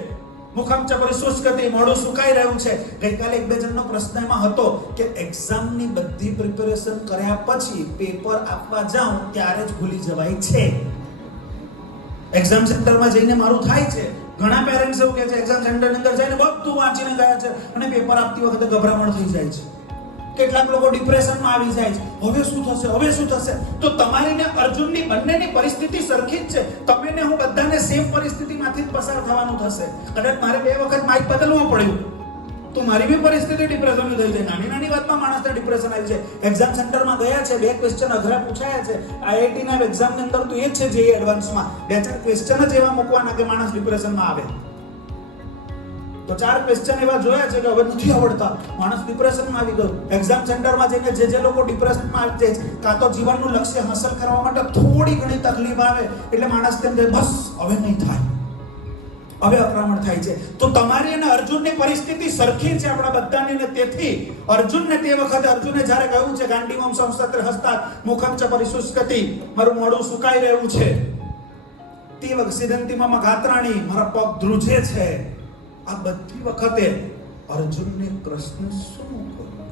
મુખમ ચ પરિશુષ્કતિ, મોઢું સુકાઈ રહ્યું છે. ગઈકાલે એક બે જણનો પ્રશ્ન એમાં હતો કે એક્ઝામની બધી પ્રિપેરેશન કર્યા પછી પેપર આપવા જાઉં ત્યારે જ ભૂલી જવાય છે. એક્ઝામ સેન્ટરમાં જઈને મારું થાય છે. ઘણા પેરેન્ટ્સ એવું કહે છે એક્ઝામ સેન્ટરની અંદર જઈને બધું વાંચીને ગયા છે અને પેપર આપતી વખતે ગભરામણ થઈ જાય છે. કેટલાક લોકો ડિપ્રેશનમાં આવી જાય છે. હવે શું થશે? તો તમારી ને અર્જુનની બંનેની પરિસ્થિતિ સરખી જ છે. તમે ને હું બધાને સેમ પરિસ્થિતિમાંથી જ પસાર થવાનું થશે. કદાચ મારે 2 વખત માઇક બદલવું પડ્યું તો મારી બી પરિસ્થિતિ ડિપ્રેશનની થઈ જાય. નાની વાતમાં માણસને ડિપ્રેશન આવી જાય. એક્ઝામ સેન્ટરમાં ગયા છે, 2 ક્વેશ્ચન અઘરા પૂછાયા છે. આઈઆઈટી ના એક્ઝામની અંદર તો એ જ છે, જે એડવાન્સમાં 2-4 ક્વેશ્ચન જ એવા મૂકવાના કે માણસ ડિપ્રેશનમાં આવે. તો 4 ક્વેશ્ચન એવા જોયા છે કે હવે નથી આવડતા, માણસ ડિપ્રેશનમાં આવી ગયો. એક્ઝામ સેન્ટરમાં જઈને જે લોકો ડિપ્રેશનમાં આવી જાય છે, કાં તો જીવનનું લક્ષ્ય હાંસલ કરવા માટે થોડી ઘણી તકલીફ આવે એટલે માણસ તેમ કહે બસ હવે નહીં થાય, હવે અકરામણ થાય છે. તો તમારી અને અર્જુનની પરિસ્થિતિ સરખી છે આપણા બધાની. ને તેથી અર્જુનને તે વખતે અર્જુને જ્યારે કહ્યું છે ગાંડીવમ સંસત્રે હસ્તા મુખમ ચ પરિશુષ્કતિ, મારું મોઢું સુકાઈ રહ્યું છે, તે વખતે સિદ્ધંતિમાં ગાત્રાણી, મારા પગ ધ્રુજે છે, આ બધી વખતે અર્જુનને કૃષ્ણ શું કહ્યું,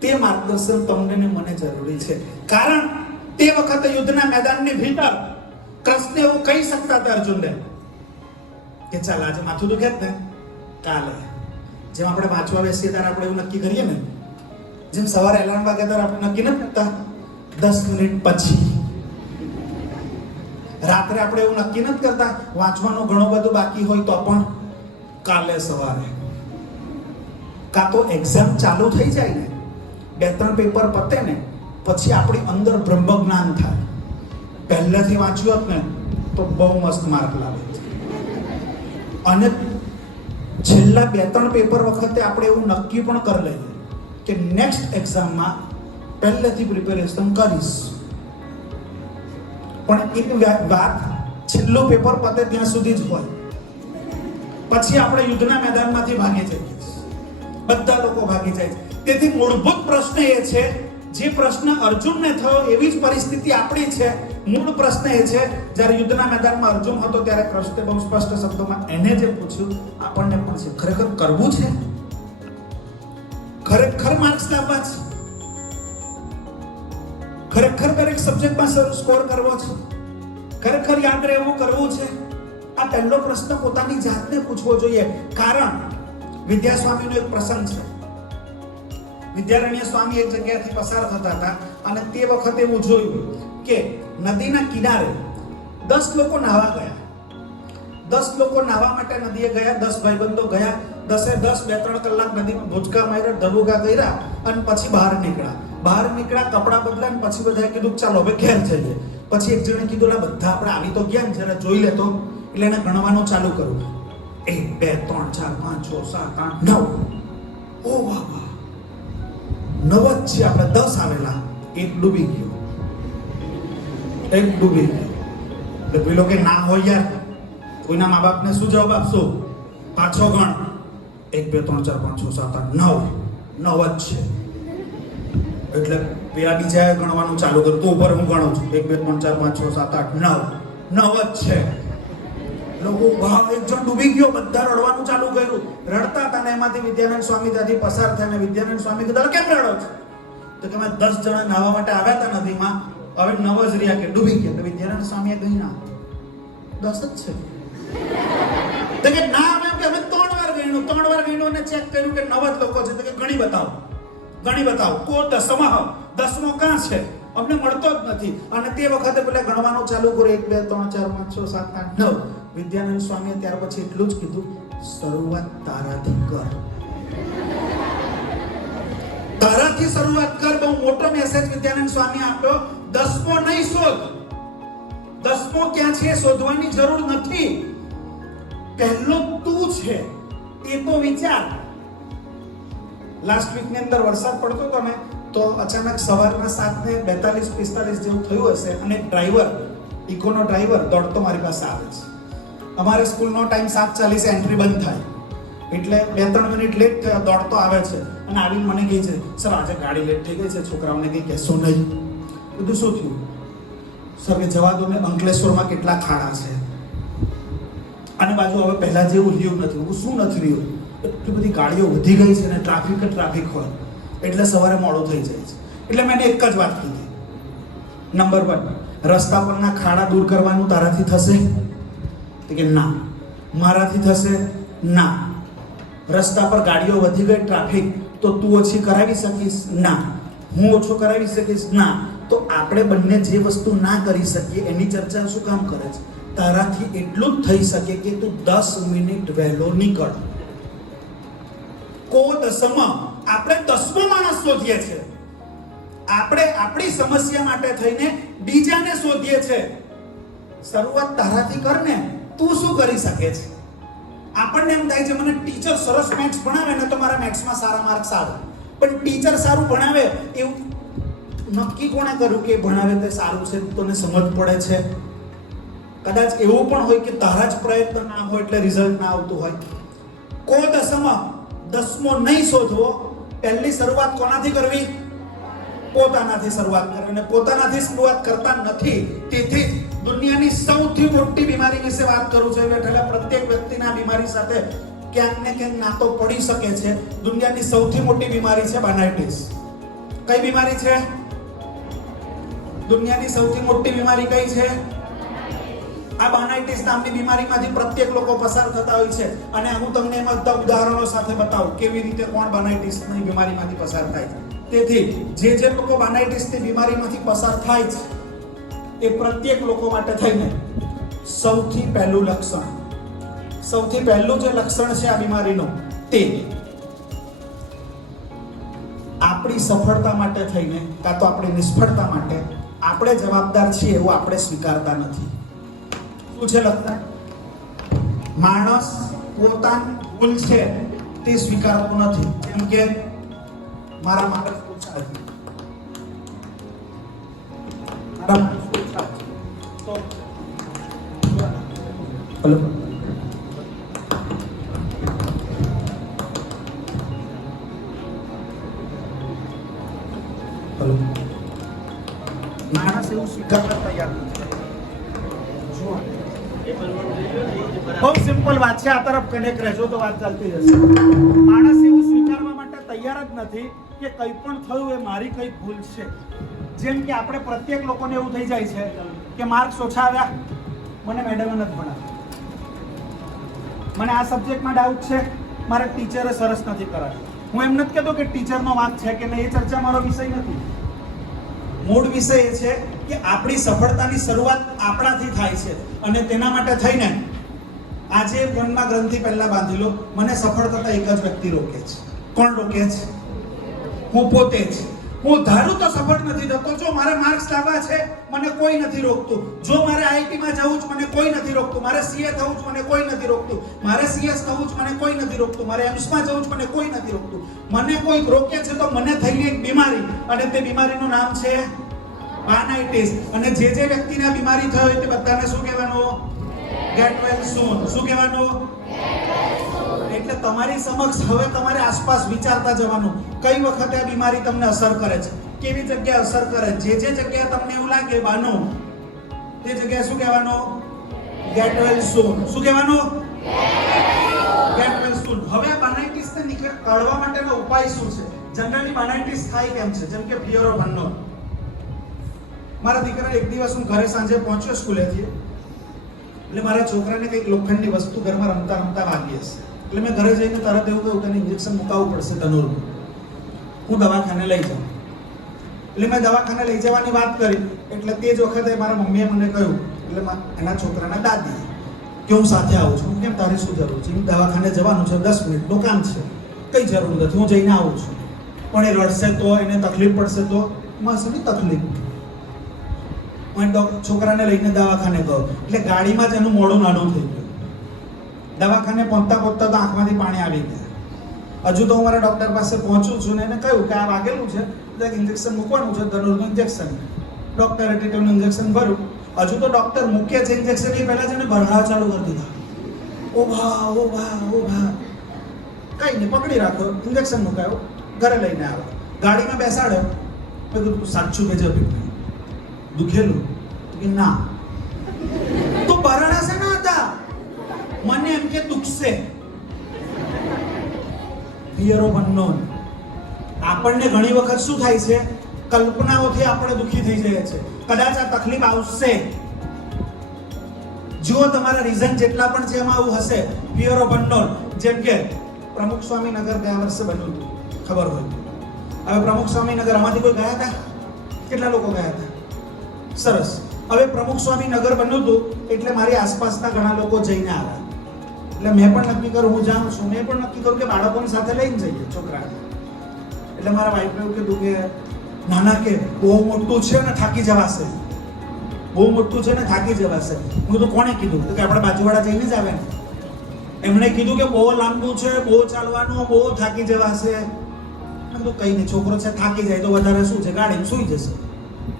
તે માર્ગદર્શન તમને ને મને જરૂરી છે. કારણ તે વખતે યુદ્ધના મેદાનની ભીતર કૃષ્ણ એવું કહી શકતા હતા અર્જુનને કે ચાલ આજે માથું દુખે જ ને, કાલે જેમ આપણે વાંચવા બેસીએ ત્યારે આપણે એવું નક્કી કરીએ ને, જેમ સવારે એલાર્મ વાગે ત્યારે આપણે નક્કી નથી કરતા 10 મિનિટ પછી. રાત્રે આપણે એવું નક્કી નથી કરતા વાંચવાનું ઘણું બધું બાકી હોય તો પણ કાલે સવારે. કાં તો એક્ઝામ ચાલુ થઈ જાય ને, 2-3 પેપર પતે ને પછી આપણી અંદર બ્રહ્મ જ્ઞાન થાય, પહેલેથી વાંચ્યું હોત ને તો બહુ મસ્ત માર્ક લાવે છે. અને છેલ્લા 2-3 પેપર વખતે આપણે એવું નક્કી પણ કરી લઈએ કે નેક્સ્ટ એક્ઝામમાં પહેલેથી પ્રિપેરેશન કરીશ. પણ એક વાત છેલ્લું પેપર પતે ત્યાં સુધી જ હોય, પછી આપણે યુદ્ધના મેદાનમાંથી ભાગી જઈએ, બધા લોકો ભાગી જાય છે. તેથી મૂળભૂત પ્રશ્ન એ છે, જે પ્રશ્ન અર્જુનને થયો એવી જ પરિસ્થિતિ આપણી છે. મૂળ પ્રશ્ન એ છે, જ્યારે યુદ્ધના મેદાનમાં અર્જુન હતો ત્યારે કૃષ્ણે બહુ સ્પષ્ટ શબ્દોમાં એને જે પૂછ્યું આપણને પણ છે, ખરેખર કરવું છે, ખરેખર માર્ક્સ લાવવા છે, ખરેખર દરેક સબ્જેક્ટમાં સ્કોર કરવો છે, ખરેખર યાદ રહેવું કરવું છે. આ પહેલો પ્રશ્ન પોતાની જાતને પૂછવો જોઈએ. કારણ વિદ્યાસ્વામીનો એક પ્રસંગ છે. વિદ્યારણ્ય સ્વામી એક જગ્યાએથી પસાર થતા હતા અને તે વખતે એવું જોયું કે નદીના કિનારે 10 લોકો નાહવા ગયા. 10 લોકો નાહવા માટે નદીએ ગયા, 10 ભાઈબંધો ગયા. 10 2-3 કલાક નદીમાં ભૂચકા માર્યા, ધબુકા કર્યા અને પછી બહાર નીકળ્યા, કપડાં બદલ્યા અને પછી બધાએ કીધું ચાલો હવે ઘેર જઈએ. પછી એક જણે કીધું બધા આપણે આવી તો ગયા ને, જરા જોઈ લેતો. એટલે એને ગણવાનું ચાલુ કર્યું, 1 2 3 4 5 6 7 8 9. ઓ વાહ વાહ, 9 જ છે, આપણે 10 આવેલા. એક ડૂબી ગયો. એટલે પેલો કે ના હોય યાર, કોઈના મા બાપને શું જવાબ આપશો? પાછો ગણ, 1 2 3 4 5 6 7 8 9 જ છે. એટલે પેલા બીજાએ ગણવાનું ચાલુ કર્યું, તો ઉપર હું ગણું છું 1 2 3 4 5 6 7 8 9 જ છે. લોકો વાહ, એક જણ ડૂબી ગયો, બધા રડવાનું ચાલુ કર્યું. રડતા હતા ને એમાંથી વિદ્યાનંદ સ્વામી ત્યાંથી પસાર થયા ને વિદ્યાનંદ સ્વામી કીધું કેમ રડો છો? તો કે મેં 10 જણા નાહવા માટે આવ્યા હતા નદીમાં, હવે 9 જ રહ્યા કે ડૂબી ગયા. તો વિદ્યાનંદ સ્વામીએ કહ્યું ના, 10 જ છે. તો કે ના, અમે 3 વાર ગણ્યું અને ચેક કર્યું કે 9 જ લોકો છે. તો કે ગણી બતાવો કો દસમો કાં છે? અમને મળતો જ નથી. અને તે વખતે પેલા ગણવાનું ચાલુ કર્યું, 1 2 3 4 5 6 7 8 9. વિદ્યાનંદ સ્વામીએ ત્યાર પછી એટલું જ કીધું, શરૂઆત તારાથી કર. તારાથી શરૂઆત કર. બહુ મોટો મેસેજ વિદ્યાનંદ સ્વામી આપ્યો. 10મો નહીં શોધ, 10મો ક્યાં છે શોધવાની જરૂર નથી. પહેલો તું છે એ તો વિચાર. લાસ્ટ વીક ની અંદર વરસાદ પડતો હતો ને, તો અચાનક સવારના 7:42-45 જેવું થયું હશે અને ડ્રાઈવર, ઇકોનો ડ્રાઈવર દોડતો મારી પાસે આવે છે. અમારે સ્કૂલનો ટાઈમ 7:40 એન્ટ્રી બંધ થાય, એટલે 2-3 મિનિટ લેટ થયા, દોડતો આવે છે અને આવીને મને કહે છે, સર આજે ગાડી લેટ થઈ ગઈ છે, છોકરાઓને કંઈ કહેશો નહીં. બધું શું થયું? સર કે જવા દો ને, અંકલેશ્વરમાં કેટલા ખાડા છે અને બાજુ હવે પહેલા જેવું રહ્યું નથી. હું શું નથી રહ્યું? એટલી બધી ગાડીઓ વધી ગઈ છે ને ટ્રાફિક હોય એટલે સવારે મોડું થઈ જાય છે. એટલે મેં એક જ વાત કીધી, નંબર 1, રસ્તા પરના ખાડા દૂર કરવાનું તારાથી થશે? કે ના. મારાથી થશે? ના. રસ્તા પર ગાડીઓ વધી ગઈ, ટ્રાફિક, તો તું ઓછી કરાવી શકીશ? ના. હું ઓછો કરાવી શકીશ? ના. તો આપણે બંને જે વસ્તુ ના કરી શકીએ એની ચર્ચા શું કામ કરે છે? તારાથી એટલું જ થઈ શકે કે તું 10 મિનિટ વહેલો નીકળ. આપણે 10મો માણસ શોધીએ છીએ. આપણે આપણી સમસ્યા માટે થઈને બીજાને શોધીએ છીએ. શરૂઆત તારાથી કર ને. તું શું કરી શકે છે? આપણને એમ થાય છે મને ટીચર સરસ મેથ્સ ભણાવે ને તો મારા મેથ્સમાં સારા માર્ક્સ આવે. પણ ટીચર સારું ભણાવે એવું નક્કી કોણે કર્યું કે ભણાવે તે સારું છે? તને સમજ પડે છે? કદાચ એવું પણ હોય કે તારા જ પ્રયત્ન ના હોય એટલે રિઝલ્ટ ના આવતું હોય. કો દસમાં 10મો નહીં શોધવો. પહેલી શરૂઆત કોનાથી કરવી? પોતાનાથી શરૂઆત કરવી. અને પોતાનાથી શરૂઆત કરતા નથી. તેથી દુનિયાની સૌથી મોટી બીમારી વિશે વાત કરું છું. બેઠેલા પ્રત્યેક વ્યક્તિના બીમારી સાથે ક્યાંક ને ક્યાંક નાતો પડી શકે છે. દુનિયાની સૌથી મોટી બીમારી છે બાનાઇટિસ. કઈ બીમારી છે? દુનિયાની સૌથી મોટી બીમારી કઈ છે? આ બાનાઇટિસ નામની બીમારીમાંથી પ્રત્યેક લોકો પસાર થતા હોય છે. અને હું તમને એમાં ઉદાહરણો સાથે બતાવું કેવી રીતે કોણ બાનાઇટિસની બીમારીમાંથી પસાર થાય છે. તેથી જે લોકો બાનાઇટિસની બીમારીમાંથી પસાર થાય છે એ પ્રત્યેક લોકો માટે થઈને સૌથી પહેલું જે લક્ષણ છે આ બીમારીનું તે આપણી સફળતા માટે થઈને કાં તો આપણી નિષ્ફળતા માટે આપણે જવાબદાર છીએ એવું આપણે સ્વીકારતા નથી. શું છે લક્ષણ? માણસ પોતાની ભૂલ છે તે સ્વીકારતો નથી. જેમ કે મારા માણસ ઓછા છે, તો હેલો માણસ એવું સ્વીકારવા તૈયાર નથી. બહુ સિમ્પલ વાત છે. આ તરફ કનેક્ટ રહેજો તો વાત ચાલતી જશે. માણસ એવું સ્વીકારવા માટે તૈયાર જ નથી કે કંઈ પણ થયું એ મારી કઈ ભૂલ છે. જેમ કે આપણે પ્રત્યેક લોકોને એવું થઈ જાય છે કે માર્ક્સ ઓછા આવ્યા, મને મેડમે નથી ભણાવ્યા, મને આ સબ્જેક્ટમાં ડાઉટ છે, મારે ટીચરે સરસ નથી કરાવ્યું. હું એમ નથી કહેતો કે ટીચરનો વાંક છે કે નહીં, એ ચર્ચા મારો વિષય નથી. મૂળ વિષય એ છે કે આપણી સફળતાની શરૂઆત આપણાથી થાય છે અને તેના માટે થઈને આજે મનમાં ગ્રંથિ પહેલા બાંધી લો, મને સફળ થતા એક જ વ્યક્તિ રોકે છે. કોણ રોકે છે? હું પોતે જ. હું ધારું તો સફળ નથી થતો. જો મારે માર્ક્સ લાવવા છે મને કોઈ નથી રોકતું. જો મારે આઈઆઈટીમાં જવું જ મને કોઈ નથી રોકતું. મારે સીએ થવું જ મને કોઈ નથી રોકતું. મારે સીએસ થવું જ મને કોઈ નથી રોકતું. મારે એમ્સમાં જવું જ મને કોઈ નથી રોકતું. મને કોઈ રોકે છે તો મને થઈને એક બીમારી, અને તે બીમારીનું નામ છે બાનાઇટિસ. અને જે વ્યક્તિને આ બીમારી થઈ હોય તે બધાને શું કહેવાનું? ગેટ વેલ સૂન. શું કહેવાનું? એટલે તમારી સમક્ષ હવે તમારે આસપાસ વિચારતા જવાનું કઈ વખતે આ બીમારી તમને અસર કરે છે, કેવી જગ્યાએ અસર કરે. જે જગ્યાએ તમને એવું લાગે બાનો, તે જગ્યાએ શું કહેવાનું? ગેટ વેલ સૂન. શું કહેવાનું? ગેટ વેલ સૂન. હવે આ બાનાઇટિસને કાઢવા માટેનો ઉપાય શું છે? જનરલી બાનાઇટિસ થાય કેમ છે? જેમ કે ફિયર ઓફ અનનોન. મારા દીકરા એક દિવસ હું ઘરે સાંજે પહોંચ્યો સ્કૂલેથી, એટલે મારા છોકરાને કંઈક લોખંડની વસ્તુ ઘરમાં રમતા રમતા વાગી હશે. એટલે મેં ઘરે જઈને તરત એવું કહ્યું તને ઇન્જેક્શન મુકાવવું પડશે તનુરનું, હું દવાખાને લઈ જાઉં. એટલે મેં દવાખાને લઈ જવાની વાત કરી. એટલે તે જ વખતે મારા મમ્મીએ મને કહ્યું, એટલે એના છોકરાના દાદી, કે હું સાથે આવું છું. કેમ, તારે શું જરૂર છે? હું દવાખાને જવાનું છે, 10 મિનિટનું કામ છે. કઈ જરૂર નથી, હું જઈને આવું છું. પણ એ રડશે તો, એને તકલીફ પડશે તો? એમાં શેની તકલીફ? છોકરાને લઈને દવાખાને ગયો. એટલે ગાડીમાં જ એનું મોઢું નાનું થઈ ગયું. દવાખાને પહોંચતા તો આંખમાંથી પાણી આવી ગયા. હજુ તો હું મારા ડોક્ટર પાસે પહોંચું છું ને એને કહ્યું કે આ વાગેલું છે, ઇન્જેક્શન મૂકવાનું છે, ધનુરનું ઇન્જેક્શન. ડોક્ટરે ટીટીનું ઇન્જેક્શન ભર્યું. હજુ તો ડોક્ટર મૂકે છે ઇન્જેક્શન એ પહેલા જ એને ભરડા ચાલુ કરી દીધા. ઓ ભા કઈ નહીં, પકડી રાખો. ઇન્જેક્શન મુકાયો, ઘરે લઈને આવ્યો, ગાડીમાં બેસાડ્યો. મેં કીધું સાચું કે જબી દુખેલું? કે ના. તો ભરડા છે ના હતા, મને એમ કે દુખશે. Fear of unknown. આપણને ઘણી વખત શું થાય છે? કલ્પનાઓથી આપણે દુઃખી થઈ જઈએ છે. કદાચ આ તકલીફ આવશે. જુઓ, તમારા રીઝન જેટલા પણ છે એમાં આવું હશે. Fear of unknown. જેમ કે પ્રમુખ સ્વામી નગર ગયા વર્ષે બન્યું હતું, ખબર હોય. હવે પ્રમુખ સ્વામી નગર આમાંથી કોઈ ગયા હતા? કેટલા લોકો ગયા હતા? સરસ. હવે પ્રમુખ સ્વામી નગર બન્યું હતું એટલે મારી આસપાસના ઘણા લોકો જઈને આવ્યા. એટલે મેં પણ નક્કી કર્યું, હું જાઉં છું, મેં પણ નક્કી કર્યું કે બાળકોની સાથે લઈને જઈએ છોકરાને. એટલે મારા વાઈફે એવું કીધું કે નાના, કે બહુ મોટું છે ને થાકી જવાશે, બહુ મોટું છે ને થાકી જવાશે. હું કીધું કોણે કીધું? તો કે આપણા બાજુવાળા જઈને જ આવે ને, એમણે કીધું કે બહુ લાંબુ છે, બહુ ચાલવાનું, બહુ થાકી જવાશે. મેં કીધું કંઈ નહીં, છોકરો છે થાકી જાય તો વધારે શું છે, ગાડીમાં સૂઈ જશે,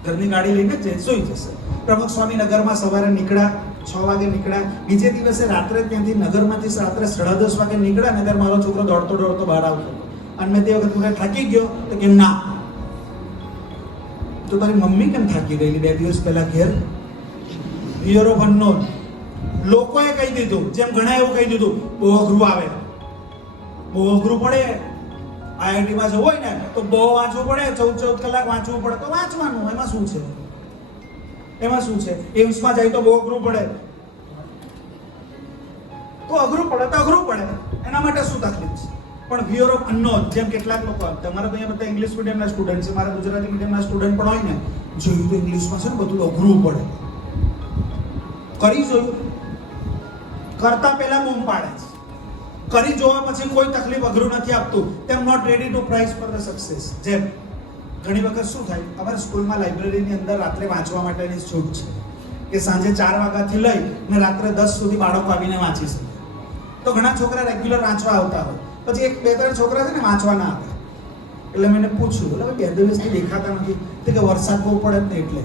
ઘરની ગાડી લઈને જ સૂઈ જશે. પ્રમુખ સ્વામી નગરમાં સવારે નીકળ્યા, 6 વાગે નીકળ્યા. બીજે દિવસે રાત્રે ત્યાંથી નગરમાંથી રાત્રે 10:30 વાગે નીકળ્યા ને ત્યારે મારો છોકરો દોડતો બહાર આવતો. અને મેં તે વખત મને થાકી ગયો તો કે ના. તો તારી મમ્મી કેમ થાકી ગયેલી 2 દિવસ પહેલા ઘેર? Fear of unknown. લોકોએ કહી દીધું, જેમ ઘણા એવું કહી દીધું બહુ અઘરું આવે, બહુ અઘરું પડે. આઈઆઈટીમાં જવું હોય ને તો બહુ વાંચવું પડે, 14 કલાક વાંચવું પડે. તો વાંચવાનું, એમાં શું છે? એમાં શું છે? એમ્સમાં જાય તો બહુ અઘરું પડે. તો અઘરું પડે તો અઘરું પડે, એના માટે શું તકલીફ છે? પણ ફિયર ઓફ અનનોન, જેમ કેટલાક લોકો, તમારા તો અહીંયા બધા ઇંગ્લિશ મીડિયમના સ્ટુડન્ટ છે, મારા ગુજરાતી મીડિયમના સ્ટુડન્ટ પણ હોય ને, જોયું તો ઇંગ્લિશમાં છે ને બધું અઘરું પડે. કરી જોયું, કરતા પહેલા બૂમ પાડે છે. કરી જોવા પછી કોઈ તકલીફ અઘરું નથી આપતું. તેમ not ready to prize for the success. જેમ ઘણી વખત શું થાય, અમારી સ્કૂલમાં લાઇબ્રેરીની અંદર રાત્રે વાંચવા માટેની છૂટ છે કે સાંજે 4 વાગ્યાથી લઈ ને રાત્રે 10 સુધી બાળકો આવીને વાંચી શકે. તો ઘણા છોકરા રેગ્યુલર વાંચવા આવતા હોય, પછી 1-2-3 છોકરા છે ને વાંચવા ના આવે. એટલે મેં પૂછ્યું, એટલે 2 દિવસથી દેખાતા નથી. કે વરસાદ બહુ પડે ને એટલે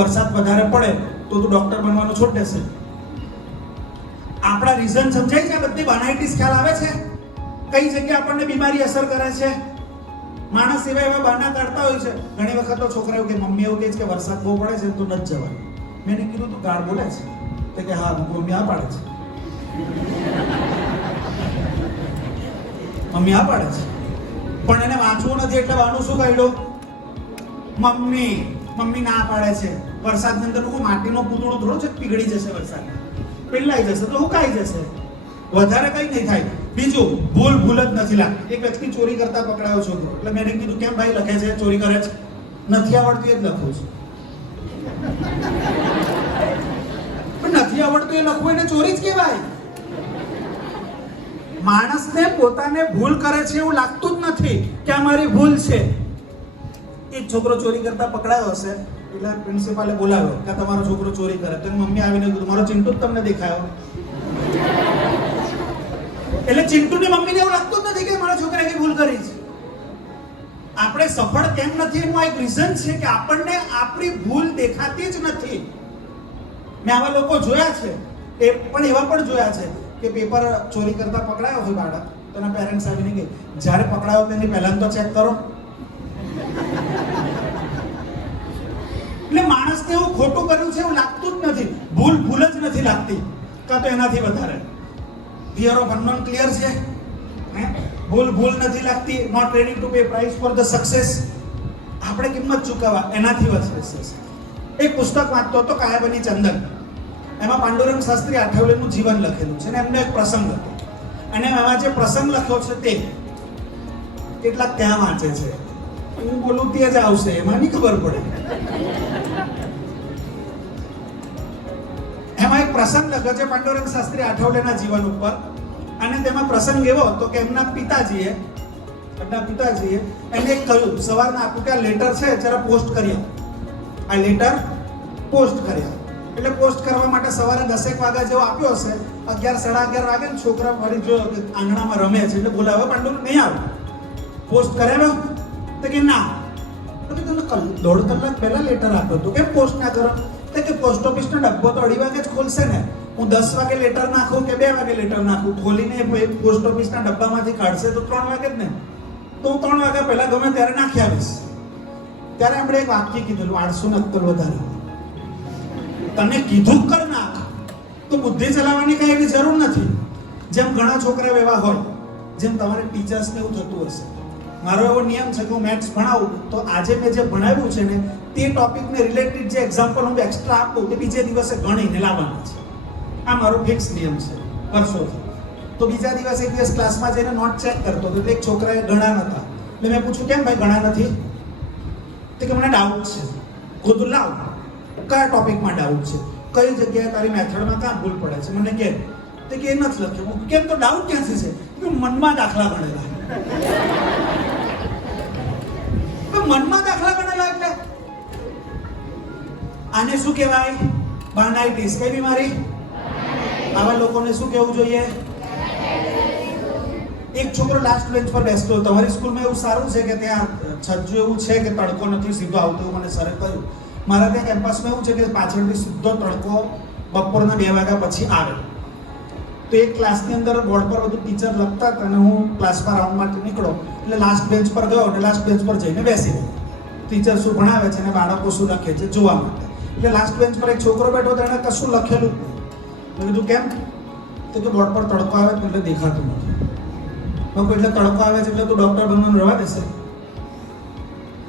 વરસાદ વધારે પડે તો તું ડોક્ટર બનવાનું છોડ દેશે. આપણા રીઝન સમજાય છે? બધી બાનાઇટીસ ખ્યાલ આવે છે? કઈ જગ્યાએ આપણને બીમારી અસર કરે છે? માણસ એવા એવા બહાના કાઢતા હોય છે. ઘણી વખત તો છોકરાઓ કે મમ્મી એવું કહે છે કે વરસાદ બહુ પડે છે તો નથી જવાનું. મેં કીધું તું ગાળ બોલે છે? તો કે હા, મમ્મી આ પાડે છે. મમ્મી આ પાડે છે, પણ એને વાંચવું નથી એટલે વાનું શું કાઢ્યું? મમ્મી ના પાડે છે. વરસાદની અંદર લોકો માટીનો પૂતળો થોડો છે પીગળી જશે, વરસાદ પીલાઈ જશે તો હુકાઈ જશે, વધારે કઈ નહીં થાય. બીજું, ભૂલ જ નથી લાગતી. એક વ્યક્તિ ચોરી કરતા પકડાયો છોકરો, એટલે મેં કીધું કેમ ભાઈ લખે છે, ચોરી કરે છે? નથી આવડતું એ જ લખું છું. પણ નથી આવડતું એ લખવું એને ચોરી જ કહેવાય. માણસને પોતાને ભૂલ કરે છે એવું લાગતું જ નથી કે આ મારી ભૂલ છે. એક છોકરો ચોરી કરતા પકડાયો હશે એટલે પ્રિન્સિપાલે બોલાવ્યો કે તમારો છોકરો ચોરી કરે. તો મમ્મી આવીને કીધું મારો ચિંટુ જ તમને દેખાયો. એટલે ચિંટુની મમ્મીને એવું લાગતું જ નથી કે મારા છોકરાએ ભૂલ કરી છે. આપણે સફળ કેમ નથી એનું એક રીઝન છે કે આપણને આપણી ભૂલ દેખાતી જ નથી. મેં આવા લોકો જોયા છે, એ પણ એવા પણ જોયા છે કે પેપર ચોરી કરતા પકડાયો હોય બાળક, તો એના પેરેન્ટ્સ આવીને કહે જ્યારે પકડાયો તેની પહેલા તો ચેક કરો. એટલે માણસને એવું ખોટું કર્યું છે એવું લાગતું જ નથી. ભૂલ જ નથી લાગતી, કાં તો એનાથી વધારે. ફિયર ઓફ અનનોન ક્લિયર છે? ભૂલ નથી લાગતી. Not ready to pay price for the success. આપણે કિંમત ચૂકવવા એનાથી વધશે. એક પુસ્તક વાંચતો હતો કાયાબની ચંદન. એમાં પાંડુરંગ શાસ્ત્રી આઠવલેનું જીવન લખેલું છે અને એમને એક પ્રસંગ હતો, અને એમાં જે પ્રસંગ લખ્યો છે તે કેટલાક ત્યાં વાંચે છે. હું બોલું તે જ આવશે, એમાં નહીં ખબર પડે. એમાં એક પ્રસંગ લખ્યો છે પાંડુરંગ શાસ્ત્રી આઠવલેના જીવન ઉપર, અને તેમાં પ્રસંગ એવો હતો કે એમના પિતાજીએ એને કહ્યું સવારના આપું કે આ લેટર છે જરા પોસ્ટ કર્યા. આ લેટર પોસ્ટ કર્યા. એટલે પોસ્ટ કરવા માટે સવારે 10 વાગ્યા જેવો આપ્યો હશે. 11-11:30 વાગે ને છોકરા ફરી જો આંગણામાં રમે છે એટલે બોલાવે પાંડુ નહીં આવે. પોસ્ટ કરાવ્યો? તો કે ના. તો કે તમને 1.5 કલાક પહેલા લેટર આપ્યો તો કેમ પોસ્ટ ના કરો? તો કે પોસ્ટ ઓફિસનો ડબ્બો તો 2:30 વાગે જ ખોલશે ને. હું 10 વાગે લેટર નાખું કે 2 વાગે લેટર નાખું, ખોલીને પોસ્ટ ઓફિસના ડબ્બામાંથી કાઢશે તો 3 વાગે જ ને. તો હું 3 વાગ્યા પહેલા ગમે ત્યારે નાખી આવીશ. ત્યારે આપણે એક વાક્ય કીધું, 800 ને અક્કલ વધારે. તને કીધું કર નાખ, તો બુદ્ધિ ચલાવવાની કઈ એવી જરૂર નથી. જેમ ઘણા છોકરાઓ એવા હોય, જેમ તમારે ટીચર્સને એવું થતું હશે. મારો એવો નિયમ છે કે હું મેથ્સ ભણાવું તો આજે મેં જે ભણાવ્યું છે ને તે ટોપિકને રિલેટેડ જે એક્ઝામ્પલ હું એક્સ્ટ્રા આપું તે બીજે દિવસે ગણીને લાવવાના છે. આ મારો ફિક્સ નિયમ છે વર્ષોથી. તો બીજા દિવસે એક દિવસ ક્લાસમાં જઈને નોટ ચેક કરતો હતો, એટલે એક છોકરાએ ગણા નતા. એટલે મેં પૂછ્યું કેમ ભાઈ ગણા નથી? તો કે મને ડાઉટ છે. ખોદું લાવ, કયા ટોપિકમાં ડાઉટ છે, કઈ જગ્યાએ તારી મેથડમાં કાં ભૂલ પડે છે મને કે. તો કે એ નથી લખ્યું. કેમ? તો ડાઉટ ક્યાંથી છે? કે મનમાં દાખલા ગણેલા. મનમાં દાખલા ગણેલા એટલે આને શું કહેવાય? બાનાઇટીસ. કઈ બીમારી? આવા લોકોને શું કહેવું જોઈએ? એક છોકરો લાસ્ટ બેન્ચ પર બેસતો. તમારી સ્કૂલમાં એવું સારું છે કે ત્યાં છજ્જુ એવું છે કે તડકો નથી સીધો આવતો, એવું મને સરે કહ્યું. મારા ત્યાં કેમ્પસમાં એવું છે કે પાછળથી સીધો તડકો બપોરના 2 વાગ્યા પછી આવે. તો એક ક્લાસની અંદર બોર્ડ પર બધું ટીચર લખતા હતા અને હું ક્લાસમાં રાઉન્ડ માટે નીકળો એટલે લાસ્ટ બેન્ચ પર ગયો અને લાસ્ટ બેન્ચ પર જઈને બેસી ગયો. ટીચર શું ભણાવે છે અને બાળકો શું લખે છે જોવા માટે. એટલે લાસ્ટ બેન્ચ પર એક છોકરો બેઠો હતો, એણે કશું લખેલું જ નહીં. મેં કીધું કેમ? તો કે બોર્ડ પર તડકો આવે એટલે દેખાતું નથી. મકો એટલે તડકો આવે છે એટલે તું ડોક્ટર બનવાનું રવા દેશે?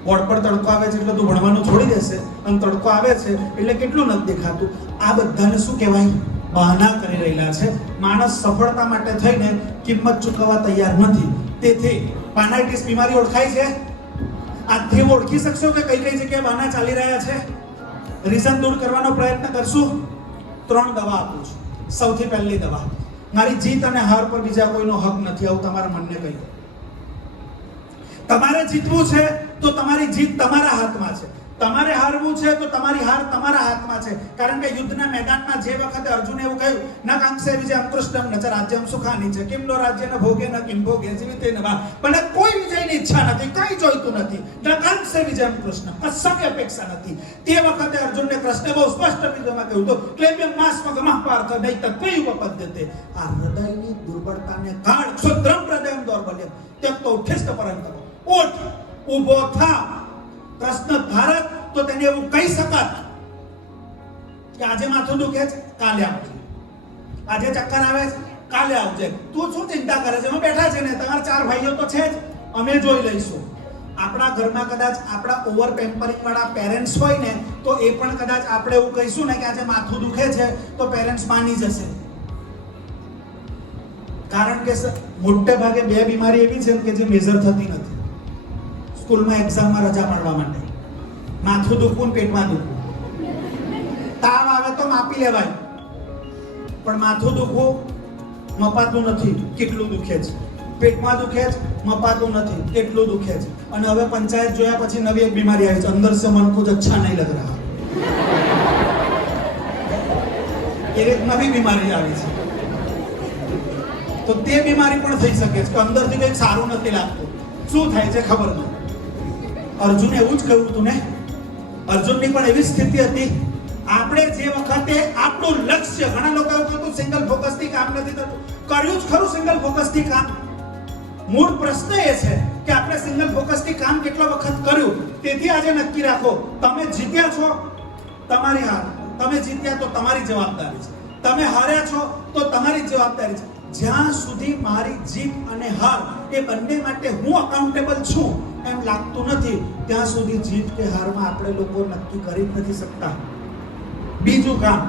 બોર્ડ પર તડકો આવે છે એટલે તું ભણવાનું છોડી દેશે? અને તડકો આવે છે એટલે કેટલું નથી દેખાતું? આ બધાને શું કહેવાય? બહાના કરી રહેલા છે. માણસ સફળતા માટે થઈને કિંમત ચૂકવવા તૈયાર નથી. તેથી પાનાઇટિસ બીમારી ઓળખાય છે? આજથી ઓળખી શકશો કે કઈ કઈ જગ્યાએ બહાના ચાલી રહ્યા છે? રીઝન દૂર કરવાનો પ્રયત્ન કરશું. 3 દવા આપું છું. સૌથી પહેલી દવા, મારી જીત અને હાર પર બીજા કોઈનો હક નથી, આવું તમારા મનને કહી દો. તમારે જીતવું છે તો તમારી જીત તમારા હાથમાં છે. તમારે હારવું છે તો તમારી હાર તમારા હાથમાં છે. કારણ કે યુદ્ધના મેદાનમાં જે વખતે અર્જુને એવું કહ્યું, ન કાંક્ષે વિજયમ કૃષ્ણમ ન ચ રાજ્યમ સુખાની છે, કિમ નો રાજ્ય ન ભોગે ન કિમ ભોગે જીવિતે ન વા. પણ કોઈ વિજયની ઈચ્છા નથી, કઈ જોઈતું નથી. ન કાંક્ષે વિજયમ કૃષ્ણ, કશાની અપેક્ષા નથી. તે વખતે અર્જુનને કૃષ્ણે બહુ સ્પષ્ટ વિધમાં કહ્યું તો ક્લેમ્યમ નાસ્મગમઃ પાર્થ નૈતત્વૈવ પદ્યતે. આ હૃદયની દુર્બળતાને કાઢ, ક્ષુદ્રમ હૃદયમ દૌર્બલ્યમ ત્યક્તો ઉઠ્ઠિષ્ટ પરંતપ. ઉઠ, ઊભો થા. કૃષ્ણ ધારક તો તેને એવું કહી શકત કે આજે માથું દુખે છે, કાલે આવજે. આજે ચક્કર આવે છે, કાલે આવજે. તું શું ચિંતા કરે છે? અમે બેઠા છે ને, તમારા 4 ભાઈઓ તો છે જ, અમે જોઈ લઈશું. આપણા ઘરમાં કદાચ આપણા ઓવર પેમ્પરિંગ વાળા પેરેન્ટ્સ હોય ને, તો એ પણ કદાચ આપણે એવું કહીશું ને કે આજે માથું દુખે છે, તો પેરેન્ટ્સ માની જશે. કારણ કે મોટે ભાગે 2 બીમારી એવી છે કે જે મેજર થતી નથી. સ્કૂલમાં એક્ઝામમાં રજા પાડવા માટે માથું દુખવું, પેટમાં દુખવું. તાવ આવે તો માપી લેવાય, પણ માથું દુખવું મપાતું નથી, કેટલું દુખે છે. પેટમાં દુખે છે, મપાતું નથી, કેટલું દુખે છે. અને હવે પંચાયત જોયા પછી નવી એક બીમારી આવી છે, અંદર સે મન કુછ અચ્છા નહીં લગ રહા. એક નવી બીમારી આવી છે. તો તે બીમારી પણ થઈ શકે છે કે અંદરથી કંઈક સારું નથી લાગતું. શું થાય છે ખબર નથી. અર્જુને એવું જ કહ્યું હતું ને. અર્જુનની પણ એવી સ્થિતિ હતી. આપણે જે વખતે આપણું લક્ષ્ય, ઘણા લોકો એવું કહેતું સિંગલ ફોકસ થી કામ નથી થતું. કર્યું જ ખરું સિંગલ ફોકસ થી કામ. મૂળ પ્રશ્ન એ છે કે આપણે સિંગલ ફોકસ થી કામ કેટલા વખત કર્યું. તેથી આજે નક્કી રાખો, તમે જીત્યા છો, તમારી હાર. તમે જીત્યા તો તમારી જવાબદારી છે. તમે હાર્યા છો તો તમારી જવાબદારી છે. જ્યાં સુધી મારી જીત અને હાર એ બંને માટે હું અકાઉન્ટેબલ છું એમ લાગતું નથી, ત્યાં સુધી જીત કે હારમાં આપણે લોકો નક્કી કરી જ નથી શકતા. બીજું કામ,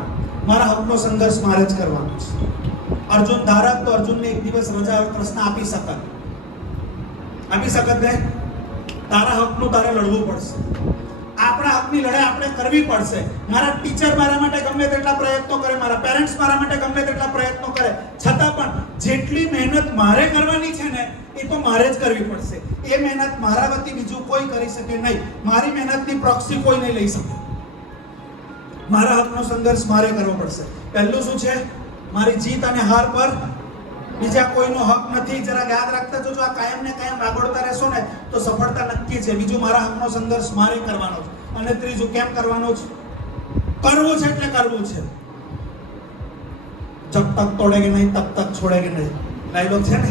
મારા હકનો સંઘર્ષ મારે જ કરવાનો છે. અર્જુન ધારક તો અર્જુનને એક દિવસ રજા પ્રશ્ન આપી શકત ને. તારા હકનું તારે લડવું પડશે. આપણા હકની લડાઈ આપણે કરવી પડશે. મારા ટીચર મારા માટે ગમે તેટલા પ્રયત્નો કરે, મારા પેરેન્ટ્સ મારા માટે ગમે તેટલા પ્રયત્નો કરે, છતાં પણ જેટલી મહેનત મારે કરવાની છે ને, એ તો મારે જ કરવી પડશે. એ મહેનત મારા વતી બીજું કોઈ કરી શકે નહીં. મારી મહેનતની પ્રોક્સી કોઈ નહીં લઈ શકે. મારા હકનો સંઘર્ષ મારે કરવો પડશે. પહેલું શું છે? મારી જીત અને હાર પર બીજા કોઈનો હક નથી. જરા યાદ રાખતા જો આ કાયમ ને કાયમ વાગોળતા રહેશો ને તો સફળતા નક્કી છે. બીજું, મારા હકનો સંઘર્ષ મારે કરવાનો છે. અને ત્રીજું, કેમ કરવાનો છે? કરવું છે એટલે કરવું છે. જબ તક તોડેગે નહીં તબ તક છોડેગે નહીં, ડાયલોગ છે ને.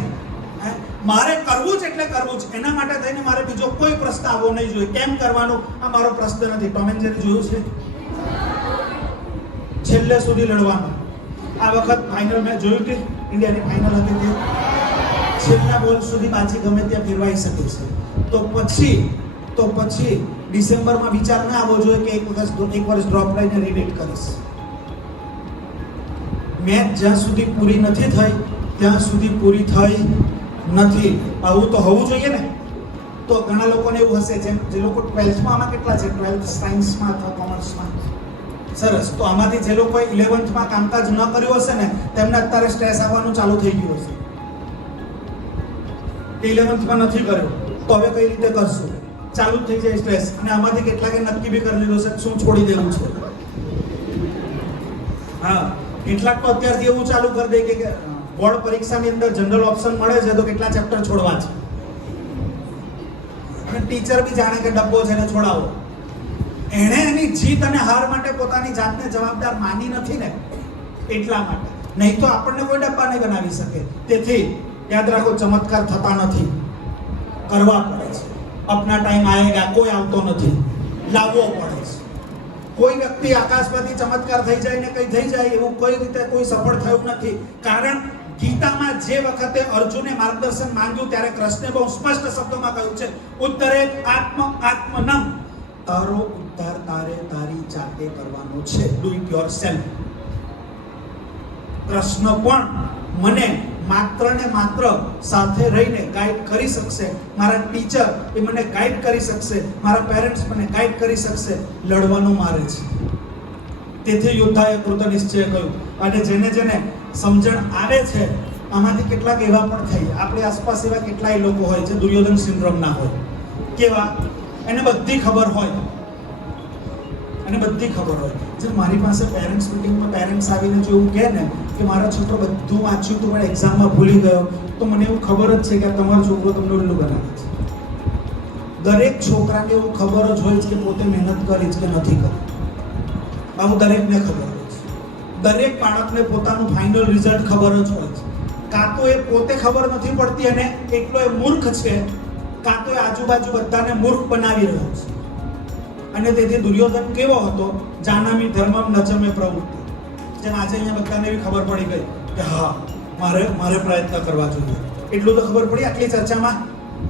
મારે કરવું છે એટલે કરવું છે. એના માટે થઈને મારે બીજો કોઈ પ્રશ્ન આવવો નહીં જોઈએ. કેમ કરવાનું આ મારો પ્રશ્ન નથી. ટોમ એન્ડ જેરી જોયું છે? છેલ્લે સુધી લડવાનું. આ વખત ફાઇનલ મેચ જોયું કે ઇન્ડિયાની ફાઇનલ હતી તે છેલ્લા બોલ સુધી પાછી ગમે ત્યાં ફેરવાઈ શકે છે. તો પછી ડિસેમ્બરમાં વિચાર ના આવવો જોઈએ કે એક વર્ષ ડ્રોપ લઈને રિપીટ કરીશ. મેચ જ્યાં સુધી પૂરી નથી થઈ ત્યાં સુધી પૂરી થઈ નથી. આવું તો હોવું જોઈએ ને. તો ઘણા લોકોને એવું હશે, જેમ જે લોકો 12થમાં, આમાં કેટલા છે 12th સાયન્સમાં અથવા કોમર્સમાં? સરસ. તો આમાંથી જે લોકોએ 11thમાં કામકાજ ન કર્યું હશે ને, તેમને અત્યારે સ્ટ્રેસ આવવાનું ચાલુ થઈ ગયું હશે. 11thમાં નથી કર્યું તો હવે કઈ રીતે કરશું? ચાલુ થઈ જાય સ્ટ્રેસ. અને આમાંથી કેટલાકે નક્કી બી કરી લીધું છે શું છોડી દેવું છે. હા, કેટલાક તો અત્યારથી એવું ચાલુ કરી દે કે બોર્ડ પરીક્ષાની અંદર જનરલ ઓપ્શન મળે છે તો કેટલા ચેપ્ટર છોડવા છે. અને ટીચર બી જાણે કે ડબ્બો છે ને છોડાવો. એણે એની જીત અને હાર માટે પોતાની જાતને જવાબદાર માની નથી ને, એટલા માટે. નહીં તો આપણને કોઈ ડબ્બા નહીં બનાવી શકે. તેથી યાદ રાખો, ચમત્કાર થતા નથી, કરવા પડે છે. અપના ટાઈમ આયેગા, કોઈ આવતો નથી, લાવવો પડે છે. કોઈ વ્યક્તિ આકાશમાંથી ચમત્કાર થઈ જાય ને કઈ થઈ જાય એવું કોઈ રીતે કોઈ સફળ થયું નથી. કારણ ગીતામાં જે વખતે અર્જુને માર્ગદર્શન માંગ્યું ત્યારે કૃષ્ણે બહુ સ્પષ્ટ શબ્દોમાં કહ્યું છે, ઉત્તરે આત્મનમ, તારો ઉદ્ધાર તારે તારી જાતે કરવાનો છે, ડુ ઇટ યોરસેલ્ફ. કૃષ્ણ પણ મને માત્ર ને માત્ર સાથે રહીને ગાઈડ કરી શકશે, મારા ટીચર એ મને ગાઈડ કરી શકશે, મારા પેરેન્ટ્સ મને ગાઈડ કરી શકશે, લડવાનું મારે છે. તેથી યોદ્ધાએ કૃત નિશ્ચય કહ્યું. અને જેને જેને સમજણ આવે છે, આમાંથી કેટલાક એવા પણ થઈ, આપણી આસપાસ એવા કેટલાય લોકો હોય જે દુર્યોધન સિન્ડ્રોમ ના હોય. કેવા? એને બધી ખબર હોય, અને બધી ખબર હોય. જે મારી પાસે પેરેન્ટ્સ મીટિંગમાં પેરેન્ટ્સ આવીને જો એવું કહે ને કે મારો છોકરો બધું વાંચ્યું તો પણ એક્ઝામમાં ભૂલી ગયો, તો મને એવું ખબર જ છે કે તમારો છોકરો તમને ઉલ્લુ બનાવે છે. દરેક છોકરાને એવું ખબર જ હોય છે કે પોતે મહેનત કરી કે નથી કરી. આવું દરેકને ખબર હોય છે. દરેક બાળકને પોતાનું ફાઇનલ રિઝલ્ટ ખબર જ હોય છે. કાં તો એ પોતે ખબર નથી પડતી અને એકલો એ મૂર્ખ છે, કાં તો એ આજુબાજુ બધાને મૂર્ખ બનાવી રહ્યો છે. અને તેથી દુર્યોધન કેવો હતો? જાનામી ધર્મમ નચમે પ્રવૃત્તિ. જેમ આજે અહીંયા બધાને એવી ખબર પડી ગઈ કે હા મારે પ્રયત્ન કરવા જોઈએ. એટલું તો ખબર પડી આટલી ચર્ચામાં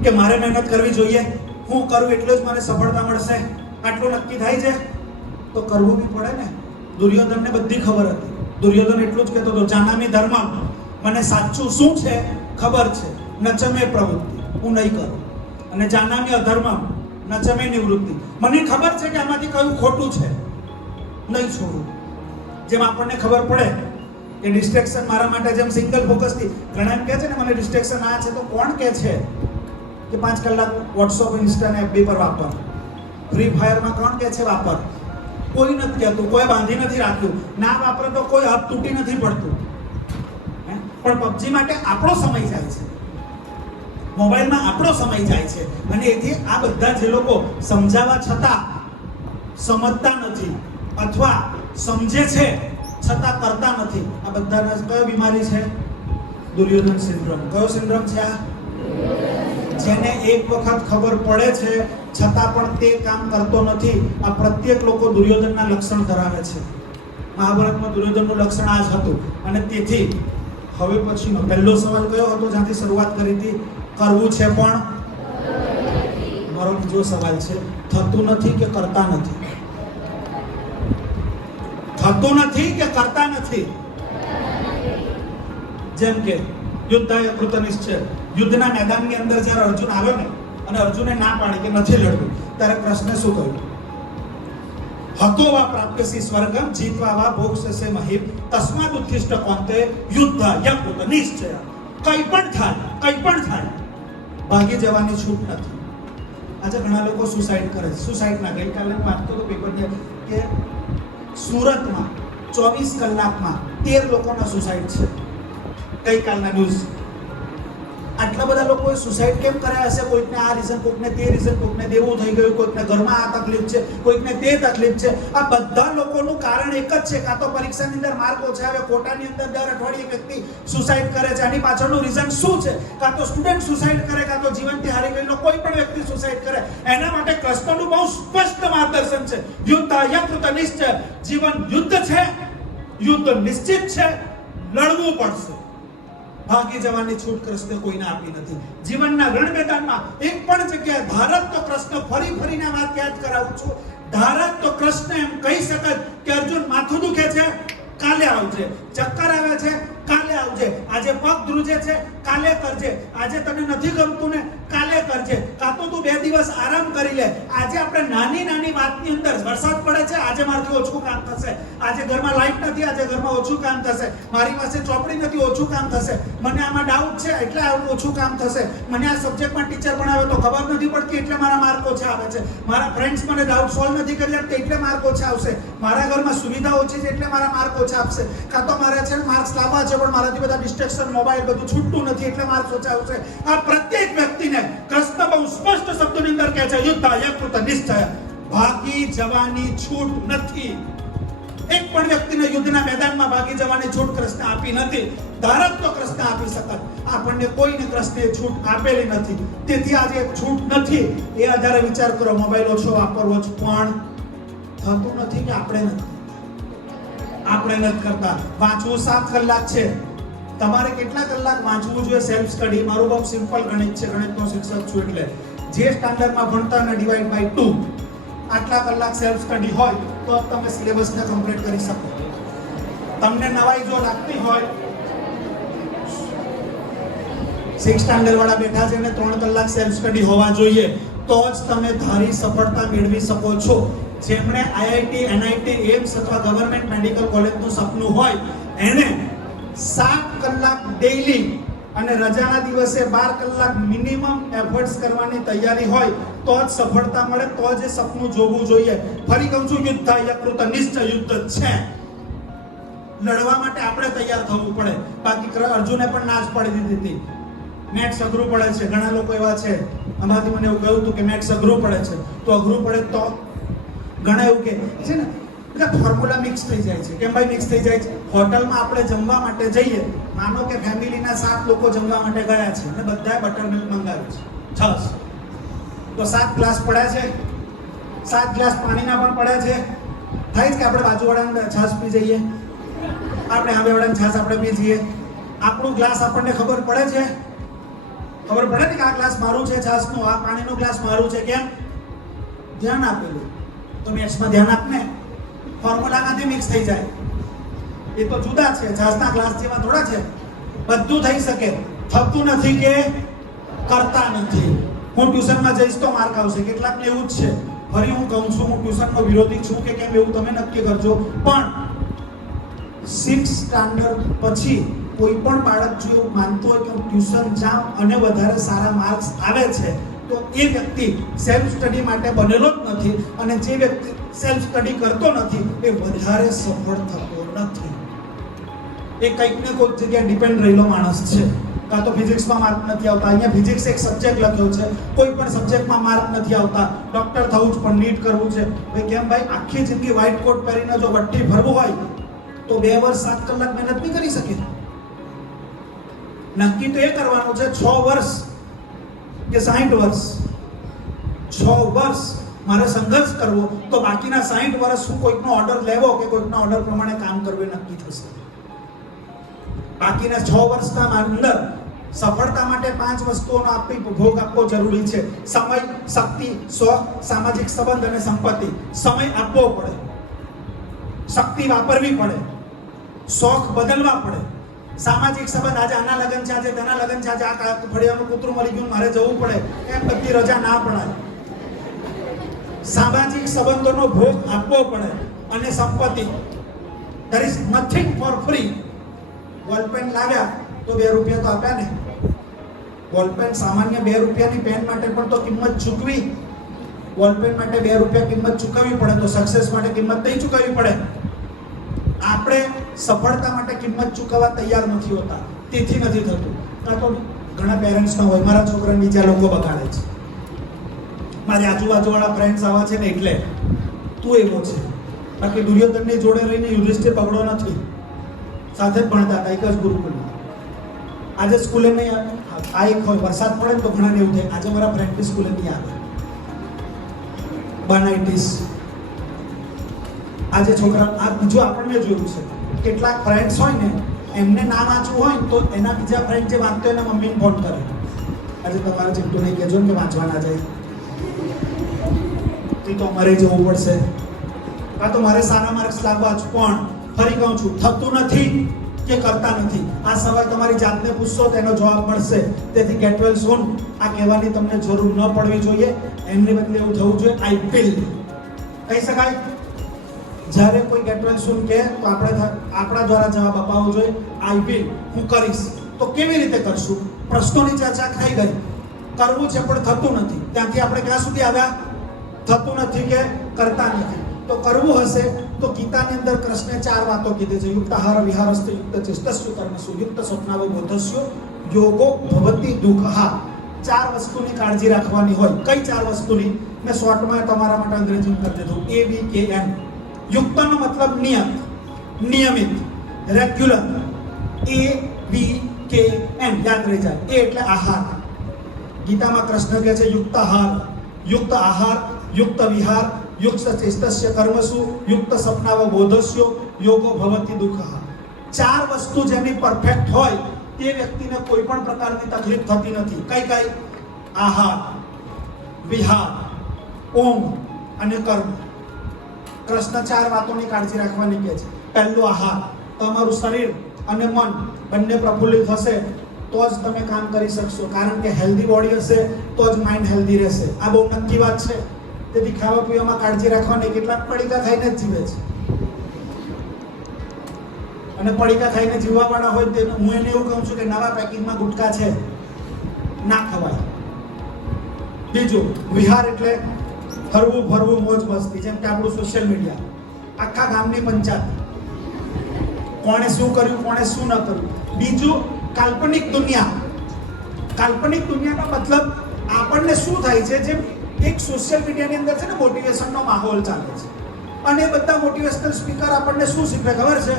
કે મારે મહેનત કરવી જોઈએ, હું કરું એટલું જ મને સફળતા મળશે, આટલું નક્કી થાય છે તો કરવું બી પડે ને. દુર્યોધનને બધી ખબર હતી. દુર્યોધન એટલું જ કહેતો હતો, જાનામી ધર્મમ, મને સાચું શું છે ખબર છે, નચમે પ્રવૃત્તિ, હું નહીં કરું. અને જાનામી અધર્મમ નચમે નિવૃત્તિ, મને ખબર છે કે આમાંથી કયું ખોટું છે, નહીં છોડું. જેમ આપણને ખબર પડે કે ડિસ્ટ્રેક્શન મારા માટે જેમ સિંગલ ફોકસથી ઘણા એમ કહે છે ને મને ડિસ્ટ્રેક્શન આ છે, તો કોણ કહે છે કે 5 કલાક વોટ્સઅપ, ઇન્સ્ટા ને FB પર વાપર? ફ્રી ફાયરમાં કોણ કહે છે વાપર? કોઈ નથી કહેતું, કોઈ બાંધી નથી રાખ્યું. ના વાપરે તો કોઈ હાથ તૂટી નથી પડતું. પણ PUBG માટે આપણો સમય જાય છે, મોબાઈલમાં આપણો સમય જાય છે. અને એથી આ બધા જે લોકો સમજાવવા છતાં સમજતા નથી અથવા સમજે છે છતાં કરતા નથી, આ બધાને કયો બીમારી છે? દુર્યોધન સિન્ડ્રોમ. કયો સિન્ડ્રોમ છે આ? જેને એક વખત ખબર પડે છે છતાં પણ તે કામ કરતો નથી. આ પ્રત્યેક લોકો દુર્યોધનના લક્ષણ ધરાવે છે. મહાભારતમાં દુર્યોધનનું લક્ષણ આ જ હતું. અને તેથી હવે પછીનો પહેલો સવાલ કયો હતો જ્યાંથી શરૂઆત કરી હતી? કરવું છે પણ મારો બીજો સવાલ છે, થતું નથી કે કરતા નથી? થતું નથી કે કરતા નથી? જેમ કે યુદ્ધાય કૃત નિશ્ચય, યુદ્ધના મેદાનની અંદર જ્યારે અર્જુન આવ્યો ને અને અર્જુને ના પાડી કે નથી લડવું, ત્યારે કૃષ્ણે શું કહ્યું? હતો વા પ્રાપ્યસી સ્વર્ગમ જીતવા વા ભોગસે મહિમ તસ્માદ ઉત્તિષ્ઠ કોંતે યુદ્ધાય કૃત નિશ્ચય. કંઈ પણ થાય ભાગી જવાની છૂટ નથી. આજે ઘણા લોકો સુસાઇડ કરે છે. સુસાઇડના ગઈકાલે વાંચતો હતો પેપરની કે સુરતમાં 24 કલાકમાં 13 લોકોના સુસાઇડ છે. ગઈકાલના ન્યૂઝ. આટલા બધા લોકોએ સુસાઇડ કેમ કર્યા હશે? કોઈકને આ રીઝન, કોઈકને તે રીઝન, કોઈકને દેવું થઈ ગયું, કોઈકને ઘરમાં આ તકલીફ છે, કોઈકને તે તકલીફ છે. આ બધા લોકોનું કારણ એક જ છે, કાં તો પરીક્ષાની અંદર માર્ક ઓછા આવે, કોટાની અંદર દર અઠવાડિયે વ્યક્તિ સુસાઇડ કરે છે. આની પાછળનું રીઝન શું છે? કાં તો સ્ટુડન્ટ સુસાઇડ કરે, કાં તો જીવનથી હારી ગયેલો કોઈ પણ વ્યક્તિ સુસાઇડ કરે. એના માટે કૃષ્ણનું બહુ સ્પષ્ટ માર્ગદર્શન છે. યુદ્ધાય કૃત નિશ્ચય. જીવન યુદ્ધ છે, યુદ્ધ નિશ્ચિત છે, લડવું પડશે. ભાગી જવાની છૂટ કૃષ્ણે કોઈને આપી નથી. જીવનના રણ મેદાનમાં એક પણ જગ્યાએ ધારત તો કૃષ્ણ ફરીને વાત યાદ કરાવું છું, ધારત તો કૃષ્ણ એમ કહી શકે કે અર્જુન માથું દુખે છે, કાલે આવજે. ચક્કર આવે છે, કાલે આવજે. આજે પગ ધ્રુજે છે, કાલે કરજે. આજે તને નથી ગમતું ને, કાલે કરજે. કાં તો તું 2 દિવસ આરામ કરી લે. આજે આપણે નાની વાતની અંદર વરસાદ પડે છે, આજે મારાથી ઓછું કામ થશે. આજે ઘરમાં લાઈટ નથી, આજે ઘરમાં ઓછું કામ થશે. મારી પાસે ચોપડી નથી, ઓછું કામ થશે. મને આમાં ડાઉટ છે એટલે ઓછું કામ થશે. મને આ સબ્જેક્ટમાં ટીચર ભણાવે તો ખબર નથી પડતી એટલે મારા માર્ક ઓછા આવે છે. મારા ફ્રેન્ડ્સ મને ડાઉટ સોલ્વ નથી કરી આપતા એટલે માર્ક ઓછા આવશે. મારા ઘરમાં સુવિધા ઓછી છે એટલે મારા માર્ક ઓછા આવશે. કાં તો મારે છે માર્ક્સ લાવવા છે પણ મારાથી બધા ડિસ્ટ્રેક્શન, મોબાઈલ બધું છૂટતું નથી એટલે માર્ક્સ ઓછા આવશે. આ પ્રત્યેક વ્યક્તિને કૃષ્ણ બહુ સ્પષ્ટ શબ્દોની અંદર કહે છે યુદ્ધાય કૃત નિશ્ચય. ભાગી જવાની છૂટ નથી. એક પણ વ્યક્તિને યુદ્ધના મેદાનમાં ભાગી જવાની છૂટ કૃષ્ણ આપી નથી. ધારત તો કૃષ્ણ આપી શકત. આપણને કોઈને કૃષ્ણે છૂટ આપેલી નથી. તેથી આજે છૂટ નથી એ આધારે વિચાર કરો. મોબાઈલ ઓછો વાપરવો જ પણ થતું નથી કે આપણે નથી કરતા. વાંચવું 7 કલાક છે, તમારે કેટલા કલાક વાંચવું જોઈએ સેલ્ફ સ્ટડી? મારું બહુ સિમ્પલ ગણિત છે, ગણિતનો શિક્ષક છું એટલે જે સ્ટાન્ડર્ડમાં ભણતા ને ડિવાઈડ બાય 2 આટલા કલાક સેલ્ફ સ્ટડી હોય તો તમે સિલેબસને કમ્પ્લીટ કરી શકો. તમને નવાઈ જો લાગતી હોય 6 સ્ટાન્ડર્ડ વાળા બેઠા છે ને 3 કલાક સેલ્ફ સ્ટડી હોવા જોઈએ તો જ તમે ધારી સફળતા મેળવી શકો છો. જેમણે આઈઆઈટી, એનઆઈટી, એમ્સ અથવા ગવર્મેન્ટ મેડિકલ કોલેજનું સપનું હોય એને 7 કલાક ડેઈલી અને રજાના દિવસે 12 કલાક મિનિમમ એફર્ટ્સ કરવાની તૈયારી હોય તો જ સફળતા મળે, તો જ એ સપનું જોવું જોઈએ. ફરી કહું છું, યુદ્ધ યકૃત નિશ્ચય યુદ્ધ છે. લડવા માટે આપણે તૈયાર થવું પડે. બાકી અર્જુને પણ ના જ પાડી દીધી હતી. મેથ્સ અઘરું પડે છે. ઘણા લોકો એવા છે, આમાંથી મને એવું કહ્યું હતું કે મેથ્સ અઘરું પડે છે. તો અઘરું પડે તો ઘણા એવું કે છે ને એટલે ફોર્મ્યુલા મિક્સ થઈ જાય છે. કેમ ભાઈ મિક્સ થઈ જાય છે? હોટલમાં આપણે જમવા માટે જઈએ, માનો કે ફેમિલીના 7 લોકો જમવા માટે ગયા છે અને બધાએ બટર મિલ્ક મંગાવ્યું છે, છાશ. તો 7 ગ્લાસ પડ્યા છે, 7 ગ્લાસ પાણીના પણ પડ્યા છે. થાય કે આપણે બાજુવાળાને છાશ પી જઈએ, આપણે સામેવાળાને છાશ આપણે પી જઈએ. આપણું ગ્લાસ આપણને ખબર પડે છે, ખબર પડે ને કે આ ગ્લાસ મારું છે છાશનું, આ પાણીનો ગ્લાસ મારું છે. કેમ? ધ્યાન આપેલું. તો મેથ્સમાં ધ્યાન આપને, ફોર્મ્યુલામાંથી મિક્સ થઈ જાય. એ તો જુદા છે, છાશના ગ્લાસ જેવા થોડા છે. બધું થઈ શકે, થતું નથી કે કરતા નથી. હું ટ્યુશનમાં જઈશ તો માર્ક આવશે, કેટલાકને એવું જ છે. ફરી હું કહું છું, હું ટ્યુશનનો વિરોધી છું કે કેમ એવું તમે નક્કી કરજો. પણ 6 સ્ટાન્ડર્ડ પછી કોઈ પણ બાળક જો એવું માનતું હોય કે હું ટ્યુશન જાઉં અને વધારે સારા માર્ક્સ આવે છે તો એ વ્યક્તિ સેલ્ફ સ્ટડી માટે બનેલો જ નથી. અને જે વ્યક્તિ સેલ્ફ સ્ટડી કરતો નથી એ વધારે સફળ થતો નથી. એ કંઈક ને કોઈક જગ્યાએ ડિપેન્ડ રહેલો માણસ છે. કાં તો ફિઝિક્સમાં માર્ક નથી આવતા, અહીંયા ફિઝિક્સ એક સબ્જેક્ટ લખ્યો છે, કોઈ પણ સબ્જેક્ટમાં માર્ક નથી આવતા, ડોક્ટર થવું જ પણ નીટ કરવું છે. ભાઈ કેમ ભાઈ? આખી જિંદગી વ્હાઇટ કોટ પહેરીને જો વટ્ટી ફરવું હોય તો 2 વર્ષ 7 કલાક મહેનત નહીં કરી શકે. નક્કી તો એ કરવાનું છે 6 વર્ષ કે 60 વર્ષ. 6 વર્ષ મારે સંઘર્ષ કરવો, તો બાકીના 60 વર્ષ હું કોઈકનો ઓર્ડર લેવો કે કોઈકના ઓર્ડર પ્રમાણે કામ કરવું એ નક્કી થશે. બાકીના 6 વર્ષના અંદર સફળતા માટે 5 વસ્તુઓનો ભોગ આપવો જરૂરી છે. સમય, શક્તિ, શોખ, સામાજિક સંબંધ અને સંપત્તિ. સમય આપવો પડે, શક્તિ વાપરવી પડે, શોખ બદલવા પડે, સામાજિક સંબંધ આજે આના લગ્ન છે, આજે તેના લગ્ન છે, આજે આ ફળિયાનું કૂતરું મરી ગયું મારે જવું પડે, એમ બધી રજા ના પડાય. સામાજિક સંબંધોનો ભોગ આપવો પડે. અને સંપત્તિ, there is nothing for free. Ball pen લાવ્યા તો 2 રૂપિયા તો આપ્યા ને. બોલપેન સામાન્ય 2 રૂપિયાની પેન માટે પણ તો કિંમત ચૂકવી. બોલપેન માટે 2 રૂપિયા કિંમત ચૂકવવી પડે તો સક્સેસ માટે કિંમત નહીં ચૂકવવી પડે. આપણે સફળતા માટે કિંમત ચૂકવવા તૈયાર નથી હોતા, તેથી નથી થતું. કાં તો ઘણા પેરેન્ટ્સ ના હોય મારા છોકરાને બીજા લોકો બગાડે છે, મારી આજુબાજુવાળા ફ્રેન્ડ્સ આવા છે ને એટલે તું એવો છે. બાકી દુર્યોધનની જોડે રહીને યુધિષ્ઠિર પકડો નથી, સાથે જ ભણતા હતા એક જ ગુરુકુળમાં. આજે સ્કૂલે નહીં આ એક હોય, વરસાદ પડે ને તો ઘણાને એવું થાય આજે મારા ફ્રેન્ડની સ્કૂલે નહીં આવે, બનાઇટીસ. આજે છોકરા આ બીજું આપણને જોયું છે, કેટલાક ફ્રેન્ડ્સ હોય ને એમને ના વાંચવું હોય તો એના બીજા ફ્રેન્ડ જે વાંચતો એના મમ્મીને ફોન કરે, આજે તમારે ચિંટુ નહીં કહેજો ને કે વાંચવા ના જાય, તો અમારે જવું પડશે, આ તો મારે સારા માર્ક્સ લાવવા જ. પણ ફરી કહું છું, થતું નથી કે કરતા નથી. આ સવાલ તમારી જાતને પૂછશો તેનો જવાબ મળશે. તેથી ગેટ વેલ સૂન આ કહેવાની તમને જરૂર ન પડવી જોઈએ. એમની બદલે એવું થવું જોઈએ આઈ વિલ કહી શકાય. જ્યારે કોઈ ગેટ વેલ સૂન કહે તો આપણે આપણા દ્વારા જવાબ અપાવવો જોઈએ આઈ વિલ, હું કરીશ. તો કેવી રીતે કરશું? પ્રશ્નોની ચર્ચા થઈ ગઈ. કરવું છે પણ થતું નથી. ત્યાંથી આપણે ક્યાં સુધી આવ્યા? થતું નથી કે કરતા નથી. તો કરવું હશે તો ગીતાની અંદર કૃષ્ણે 4 વાતો કીધી છે. યુક્ત આહાર વિહારસ્ય, યુક્ત ચેષ્ટસ્ય કર્મસુ, યુક્ત સ્વપ્નાવબોધસ્ય, યોગો ભવતિ દુઃખા. 4 વસ્તુની કાળજી રાખવાની હોય. કઈ 4 વસ્તુની? મેં શોર્ટમાં તમારા માટે અંગ્રેજીમાં કરી દીધું. ABKN. યુક્તનો મતલબ નિયત, નિયમિત, રેગ્યુલર. ABKN યાદ રહી જાય. એ એટલે આહાર. ગીતામાં કૃષ્ણ કહે છે યુક્ત આહાર, યુક્ત વિહાર, યુક્ત ચેષ્ટસ્ય કર્મસુ, યુક્ત સ્વપ્નાવબોધસ્ય, યોગો ભવતિ દુઃખઃ. ચાર વસ્તુ જેની પરફેક્ટ હોય તે વ્યક્તિને કોઈ પણ પ્રકારની તકલીફ થતી નથી. કઈ આહાર, વિહાર, ઊંઘ અને કર્મ. કૃષ્ણ ચાર વાતોની કાળજી રાખવાની કહે છે. પહેલું આહાર. તમારું શરીર અને મન બંને પ્રફુલ્લિત હશે તો જ તમે કામ કરી શકશો, કારણ કે હેલ્ધી બોડી હશે તો જ માઇન્ડ હેલ્ધી રહેશે. આ બહુ નક્કી વાત છે. તેથી ખાવા પીવામાં કાળજી રાખવાની. કેટલાક પડીકા ખાઈને જ જીવે છે અને પડીકા ખાઈને જીવવા વાળા હોય તે હું એને એવું કહું છું કે નવા પેકિંગમાં ગુટકા છે, ના ખવાય. બીજું વિહાર એટલે ફરવું ફરવું મોજ મસ્તી. જેમ કે આપણું સોશિયલ મીડિયા, આખા ગામની પંચાયત, કોણે શું કર્યું કોણે શું ન કર્યું. બીજું કાલ્પનિક દુનિયા. કાલ્પનિક દુનિયાનો મતલબ આપણને શું થાય છે, જેમ એક સોશિયલ મીડિયાની અંદર છે ને મોટિવેશનનો માહોલ ચાલે છે અને બધા મોટિવેશનલ સ્પીકર આપણને શું શીખવે ખબર છે?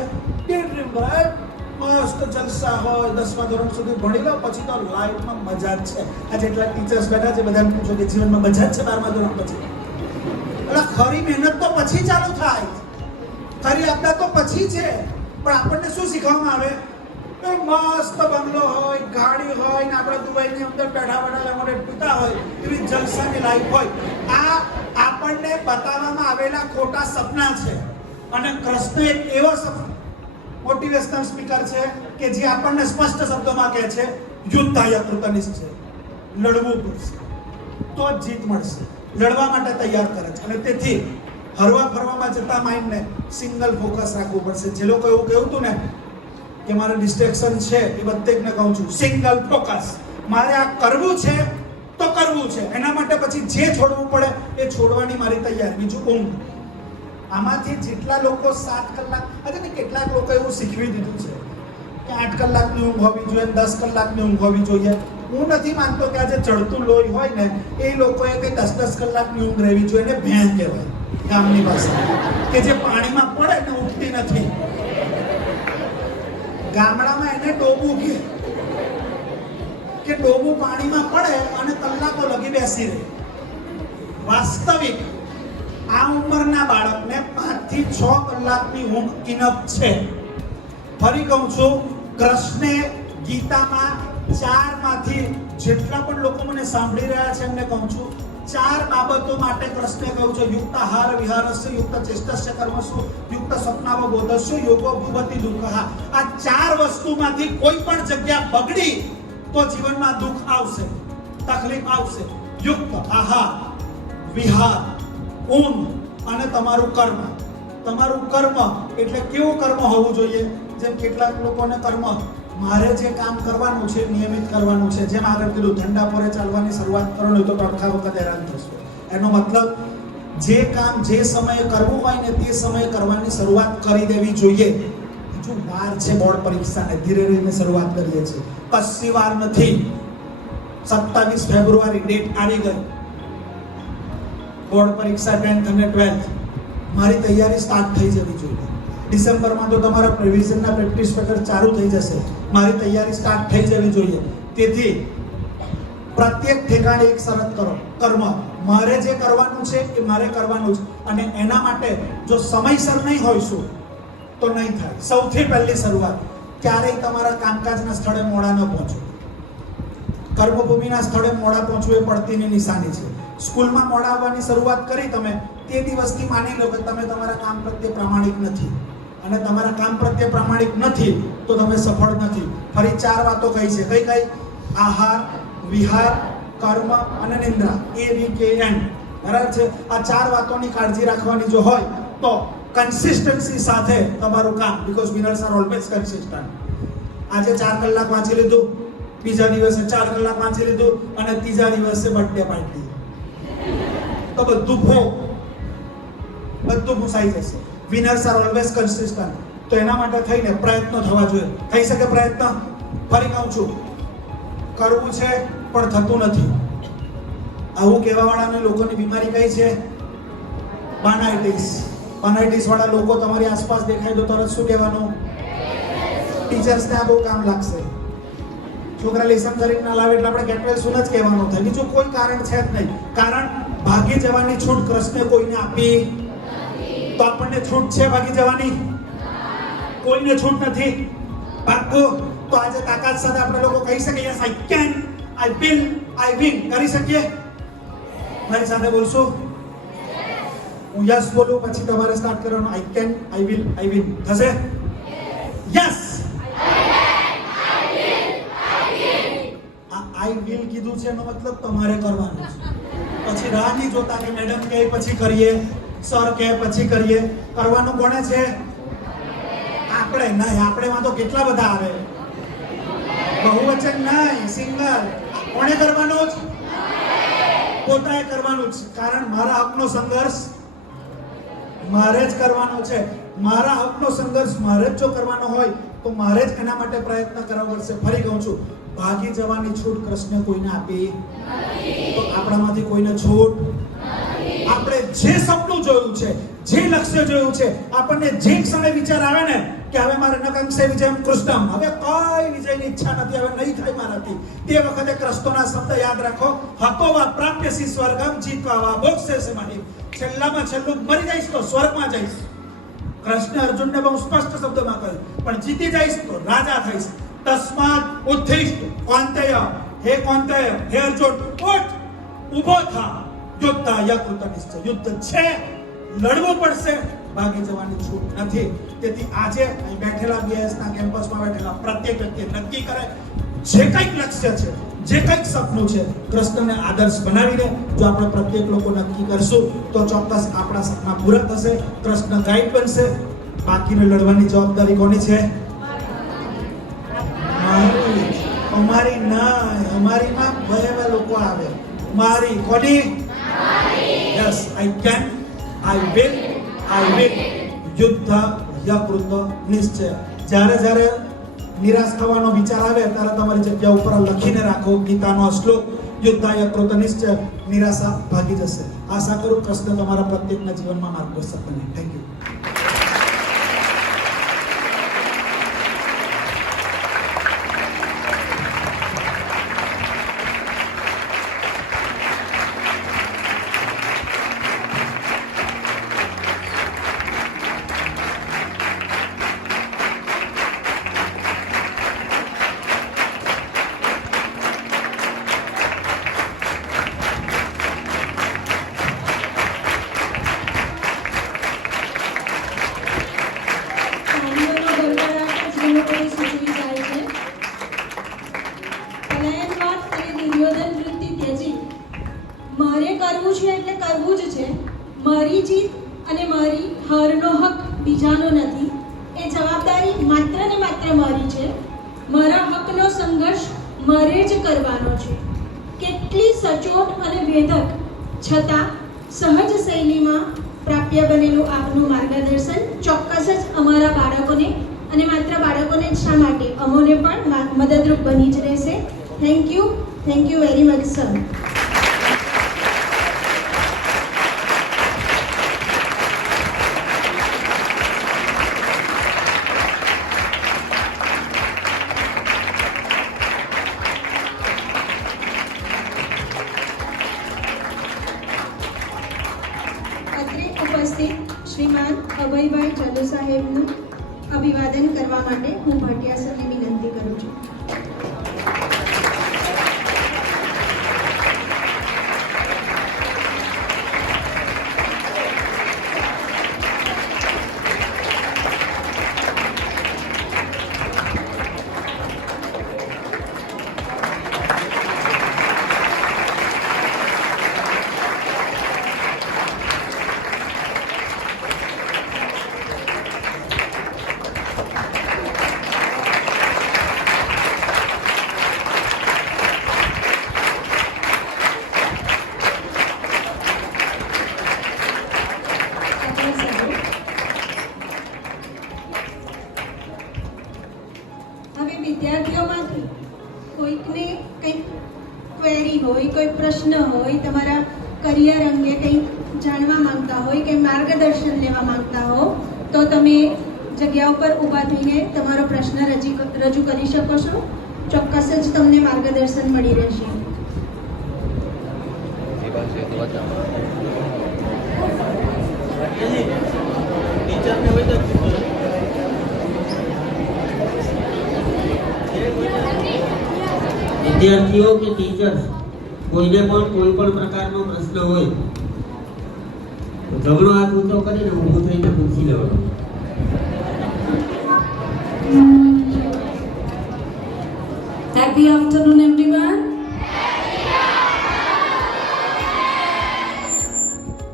મસ્ત જલસા હોય, 10મા ધોરણ સુધી ભણી લો પછી તો લાઈફમાં મજા જ છે. આ જેટલા ટીચર્સ બેઠા છે બધાને પૂછો કે જીવનમાં મજા જ છે 12મા ધોરણ પછી? એટલે ખરી મહેનત તો પછી ચાલુ થાય, ખરી આપદા તો પછી છે. પણ આપણને શું શીખવામાં આવે? મસ્ત બંગલો હોય, ગાડી હોય ને આપણે દુબઈની અંદર બેઠા બેઠા લેમોનેડ પીતા હોય એવી જલસાની લાઈફ હોય. આ આપણને બતાવવામાં આવેલા ખોટા સપના છે. અને કૃષ્ણ એક એવો મોટિવેશનલ સ્પીકર છે કે જે આપણને સ્પષ્ટ શબ્દોમાં કહે છે યુદ્ધાય કૃતનિશ્ચય, લડવું પડશે તો જ જીત મળશે. લડવા માટે તૈયાર કરે છે. અને તેથી હરવા ફરવામાં જતા માઇન્ડને સિંગલ ફોકસ રાખવું પડશે. જે લોકો એવું કહ્યું હતું ને કે મારે ડિસ્ટ્રેક્શન છે, એ પ્રત્યેકને કહું છું સિંગલ ફોકસ. મારે આ કરવું છે તો કરવું છે. એના માટે પછી જે છોડવું પડે એ છોડવાની મારી તૈયારી. બીજું ઊંઘ. આમાંથી જેટલા લોકો 7 કલાક, આજે ને કેટલાક લોકો એવું શીખવી દીધું છે કે 8 કલાકની ઊંઘ હોવી જોઈએ, 10 કલાકની ઊંઘ હોવી જોઈએ. હું નથી માનતો કે આજે ચડતું લોહી હોય ને એ લોકોએ કે 10 કલાકની ઊંઘ રહેવી જોઈએ. એને ભેં કહેવાય ગામની ભાષા, કે જે પાણીમાં પડે ને ઉઠતી નથી. ગામડામાં એને ડોબું કે ડોબું પાણીમાં પડે અને કલાકો લગી બેસી રહે. વાસ્તવિક આ ઉંમરના બાળકને 5 થી 6 કલાકની ઊંઘ ઇનફ છે. ફરી કહું છું, કૃષ્ણે ગીતામાં 4 માંથી જેટલા પણ લોકો મને સાંભળી રહ્યા છે એમને કહું છું 4 બાબતો માટે કૃષ્ણે કહ્યું છે યુક્ત આહાર વિહારસ્ય યુક્ત ચેષ્ટસ્ય કર્મસુ યુક્ત સ્વપ્નાવ બોધસ્ય યોગો ભૂવતિ દુઃખઃ. આ 4 વસ્તુમાંથી કોઈ પણ જગ્યા બગડી તો જીવનમાં દુઃખ આવશે, તકલીફ આવશે. યુક્ત આહાર, વિહાર, ઊંઘ અને તમારું કર્મ. તમારું કર્મ એટલે કેવું કર્મ હોવું જોઈએ? જેમ કેટલાક લોકોને કર્મ મારે જે કામ કરવાનું છે નિયમિત કરવાનું છે. જેમ આગળ કીધું ઠંડા પોરે ચાલવાની શરૂઆત કરવાની તો અડધા વખત હેરાન થશો. એનો મતલબ જે કામ જે સમયે કરવું હોય ને તે સમયે કરવાની શરૂઆત કરી દેવી જોઈએ. હજુ વાર છે બોર્ડ પરીક્ષાને, ધીરે ધીરે શરૂઆત કરીએ છીએ. કશી વાર નથી. 27 ફેબ્રુઆરી ડેટ આવી ગઈ. બોર્ડ પરીક્ષા 10th અને 12th. મારી તૈયારી સ્ટાર્ટ થઈ જવી જોઈએ. ડિસેમ્બરમાં તો તમારા પ્રિવિઝનના પ્રેક્ટિસ પેપર ચાલુ થઈ જશે. મારી તૈયારી સ્ટાર્ટ થઈ જવી જોઈએ. તેથી પ્રત્યેક ઠેકાણે એક શરત કરો, કર્મ. મારે જે કરવાનું છે એ મારે કરવાનું છે. અને એના માટે જો સમયસર નહીં હોઈશું તો નહીં થાય. સૌથી પહેલી શરૂઆત, ક્યારેય તમારા કામકાજના સ્થળે મોડા ન પહોંચો. કર્મભૂમિના સ્થળે મોડા પહોંચવું એ પડતીની નિશાની છે. સ્કૂલમાં મોડા આવવાની શરૂઆત કરી તમે, તે દિવસથી માની લો કે તમે તમારા કામ પ્રત્યે પ્રામાણિક નથી. અને તમારા કામ પ્રત્યે પ્રામાણિક નથી તો તમે સફળ નથી. ફરી 4 વાતો કહી છે. કઈ? આહાર, વિહાર, કર્મ અને નિંદ્રા. AVKN. બરાબર છે? આ 4 વાતોની કાળજી રાખવાની જો હોય તો કન્સિસ્ટન્સી સાથે તમારું કામ, because winners are always consistent. આજે 4 કલાક વાંચી લીધું, બીજા દિવસે 4 કલાક વાંચી લીધું અને ત્રીજા દિવસે બર્થડે પાર્ટી, તો બધું ભૂસાઈ જશે. Winners are always consistent. તો એના માટે થઈને પ્રયત્નો થવા જોઈએ. થઈ શકે પ્રયત્ન? ફરી કહું છું, કરવું છે પણ થતું નથી. આવું કહેવાવાળાને લોકોની બીમારી કઈ છે? બાનાઇટિસ. બાનાઇટિસ વાળા લોકો તમારી આસપાસ દેખાય તો તરત શું કહેવાનું? ટીચર્સને આ બહુ કામ લાગશે. છોકરા લેસન કરીને ના લાવે એટલે આપણે ગેટ વેલ સૂન જ કહેવાનું થાય. બીજું કોઈ કારણ છે જ નહીં. કારણ ભાગી જવાની છૂટ કૃષ્ણે કોઈને આપી તો આપણને છૂટ છે ભાગી જવાની? કોઈને છૂટ નથી. પાક્કું? તો આજે તાકાત સાથે આપણે લોકો કહી શકીએ yes I can, I will, I win. કરી શકીએ? મારી સાથે બોલશો? હું યસ બોલું પછી તમારે સ્ટાર્ટ કરવાનું. I can, I will, I win. થશે? યસ. આઈ વિલ કીધું છે એનો મતલબ તમારે કરવાનું છે. પછી રાહ નહીં જોતા કે મેડમ કહે પછી કરીએ, સર કહે પછી કરીએ. કરવાનું કોને છે? આપણે નહીં. આપણેમાં તો કેટલા બધા આવે. બહુવચન નહીં, સિંગલ. કોણે કરવાનું છે? પોતાએ કરવાનું છે. કારણ મારા હકનો સંઘર્ષ મારે જ કરવાનો છે. મારા હકનો સંઘર્ષ મારે જ જો કરવાનો હોય તો મારે જ એના માટે પ્રયત્ન કરવો પડશે. ફરી કહું છું, ભાગી જવાની છૂટ કૃષ્ણ કોઈને આપી તો આપણામાંથી કોઈને છૂટ. આપણે જે સપનું જોયું છે, જે લક્ષ્ય જોયું છે, આપણને જે ક્ષણે વિચાર આવે ને કે હવે મારે નકંસે વિજયમ કૃષ્ણમ, હવે કોઈ વિજયની ઈચ્છા નથી, હવે નહીં થાય મારાથી, તે વખતે કૃષ્ણના શબ્દ યાદ રાખો. હતો વા પ્રાપ્યસી સ્વર્ગમ જીતવા વા મોક્ષેસે મહિ. છેલ્લામાં છેલ્લું મરી જઈશ તો સ્વર્ગમાં જઈશ. કૃષ્ણ અર્જુનને બહુ સ્પષ્ટ શબ્દમાં કહ્યું, પણ જીતી જઈશ તો રાજા થઈશ. તસ્માત ઉત્થિષ્ઠ કૌંતેય, હે કૌંતેય, હે અર્જુન, ઉઠ, ઊભો થા. યુદ્ધ યકૃત નિશ્ચય. યુદ્ધ છે, લડવું પડશે, ભાગી જવાની છૂટ નથી. તેથી આજે અહીં બેઠેલા બીએસના કેમ્પસમાં બેઠેલા પ્રત્યેક વ્યક્તિ નક્કી કરે જે કંઈક લક્ષ્ય છે, જે કંઈક સપનું છે, કૃષ્ણને આદર્શ બનાવીને જો આપણે પ્રત્યેક લોકો નક્કી કરશું તો ચોક્કસ આપણા સપના પૂરા થશે. કૃષ્ણ ગાઈડ બનશે. બાકીને લડવાની જવાબદારી કોની છે? અમારી ના. અમારીમાં બે લોકો આવે. મારી કોની? Yes I can, I will, I will. યુદ્ધ યકૃત નિશ્ચય. જ્યારે જ્યારે નિરાશ થવાનો વિચાર આવે ત્યારે તમારી જગ્યા ઉપર લખીને રાખો ગીતાનો આ શ્લોક, યુદ્ધ યકૃત નિશ્ચય. નિરાશા ભાગી જશે. આશા કરું કૃષ્ણ તમારા પ્રત્યેકના જીવનમાં માર્ગદર્શક બને. Thank you. મારે કરવું છે એટલે કરવું જ છે. મારી જીત અને મારી હારનો હક બીજાનો નથી. એ જવાબદારી માત્ર ને માત્ર મારી છે. મારા હકનો સંઘર્ષ મારે જ કરવાનો છે. કેટલી સચોટ અને વેધક છતાં સહજ શૈલીમાં પ્રાપ્ય બનેલું આપનું માર્ગદર્શન ચોક્કસ જ અમારા બાળકોને, અને માત્ર બાળકોને જ શા માટે, અમોને પણ મદદરૂપ બની જ રહેશે. Thank you very much sir. ઉપસ્થિત શ્રીમાન અભયભાઈ ચાલુ સાહેબનું અભિવાદન કરવા માટે હું ભાટિયા સરને વિનંતી કરું છું. વિદ્યાર્થીઓમાંથી કોઈકને કંઈક ક્વેરી હોય, કોઈ પ્રશ્ન હોય, તમારા કરિયર અંગે કંઈક જાણવા માંગતા હોય કે માર્ગદર્શન લેવા માંગતા હો તો તમે જગ્યા ઉપર ઊભા થઈને તમારો પ્રશ્ન રજૂ કરી શકો છો. ચોક્કસ જ તમને માર્ગદર્શન મળી રહેશે. વિદ્યાર્થીઓ કે ટીચર્સ કોઈને પણ કોઈ પણ પ્રકારનો પ્રશ્ન હોય તો જમણો હાથ ઊંચો કરીને ઊભું થઈને પૂછી લેવાનો. Happy afternoon, everyone.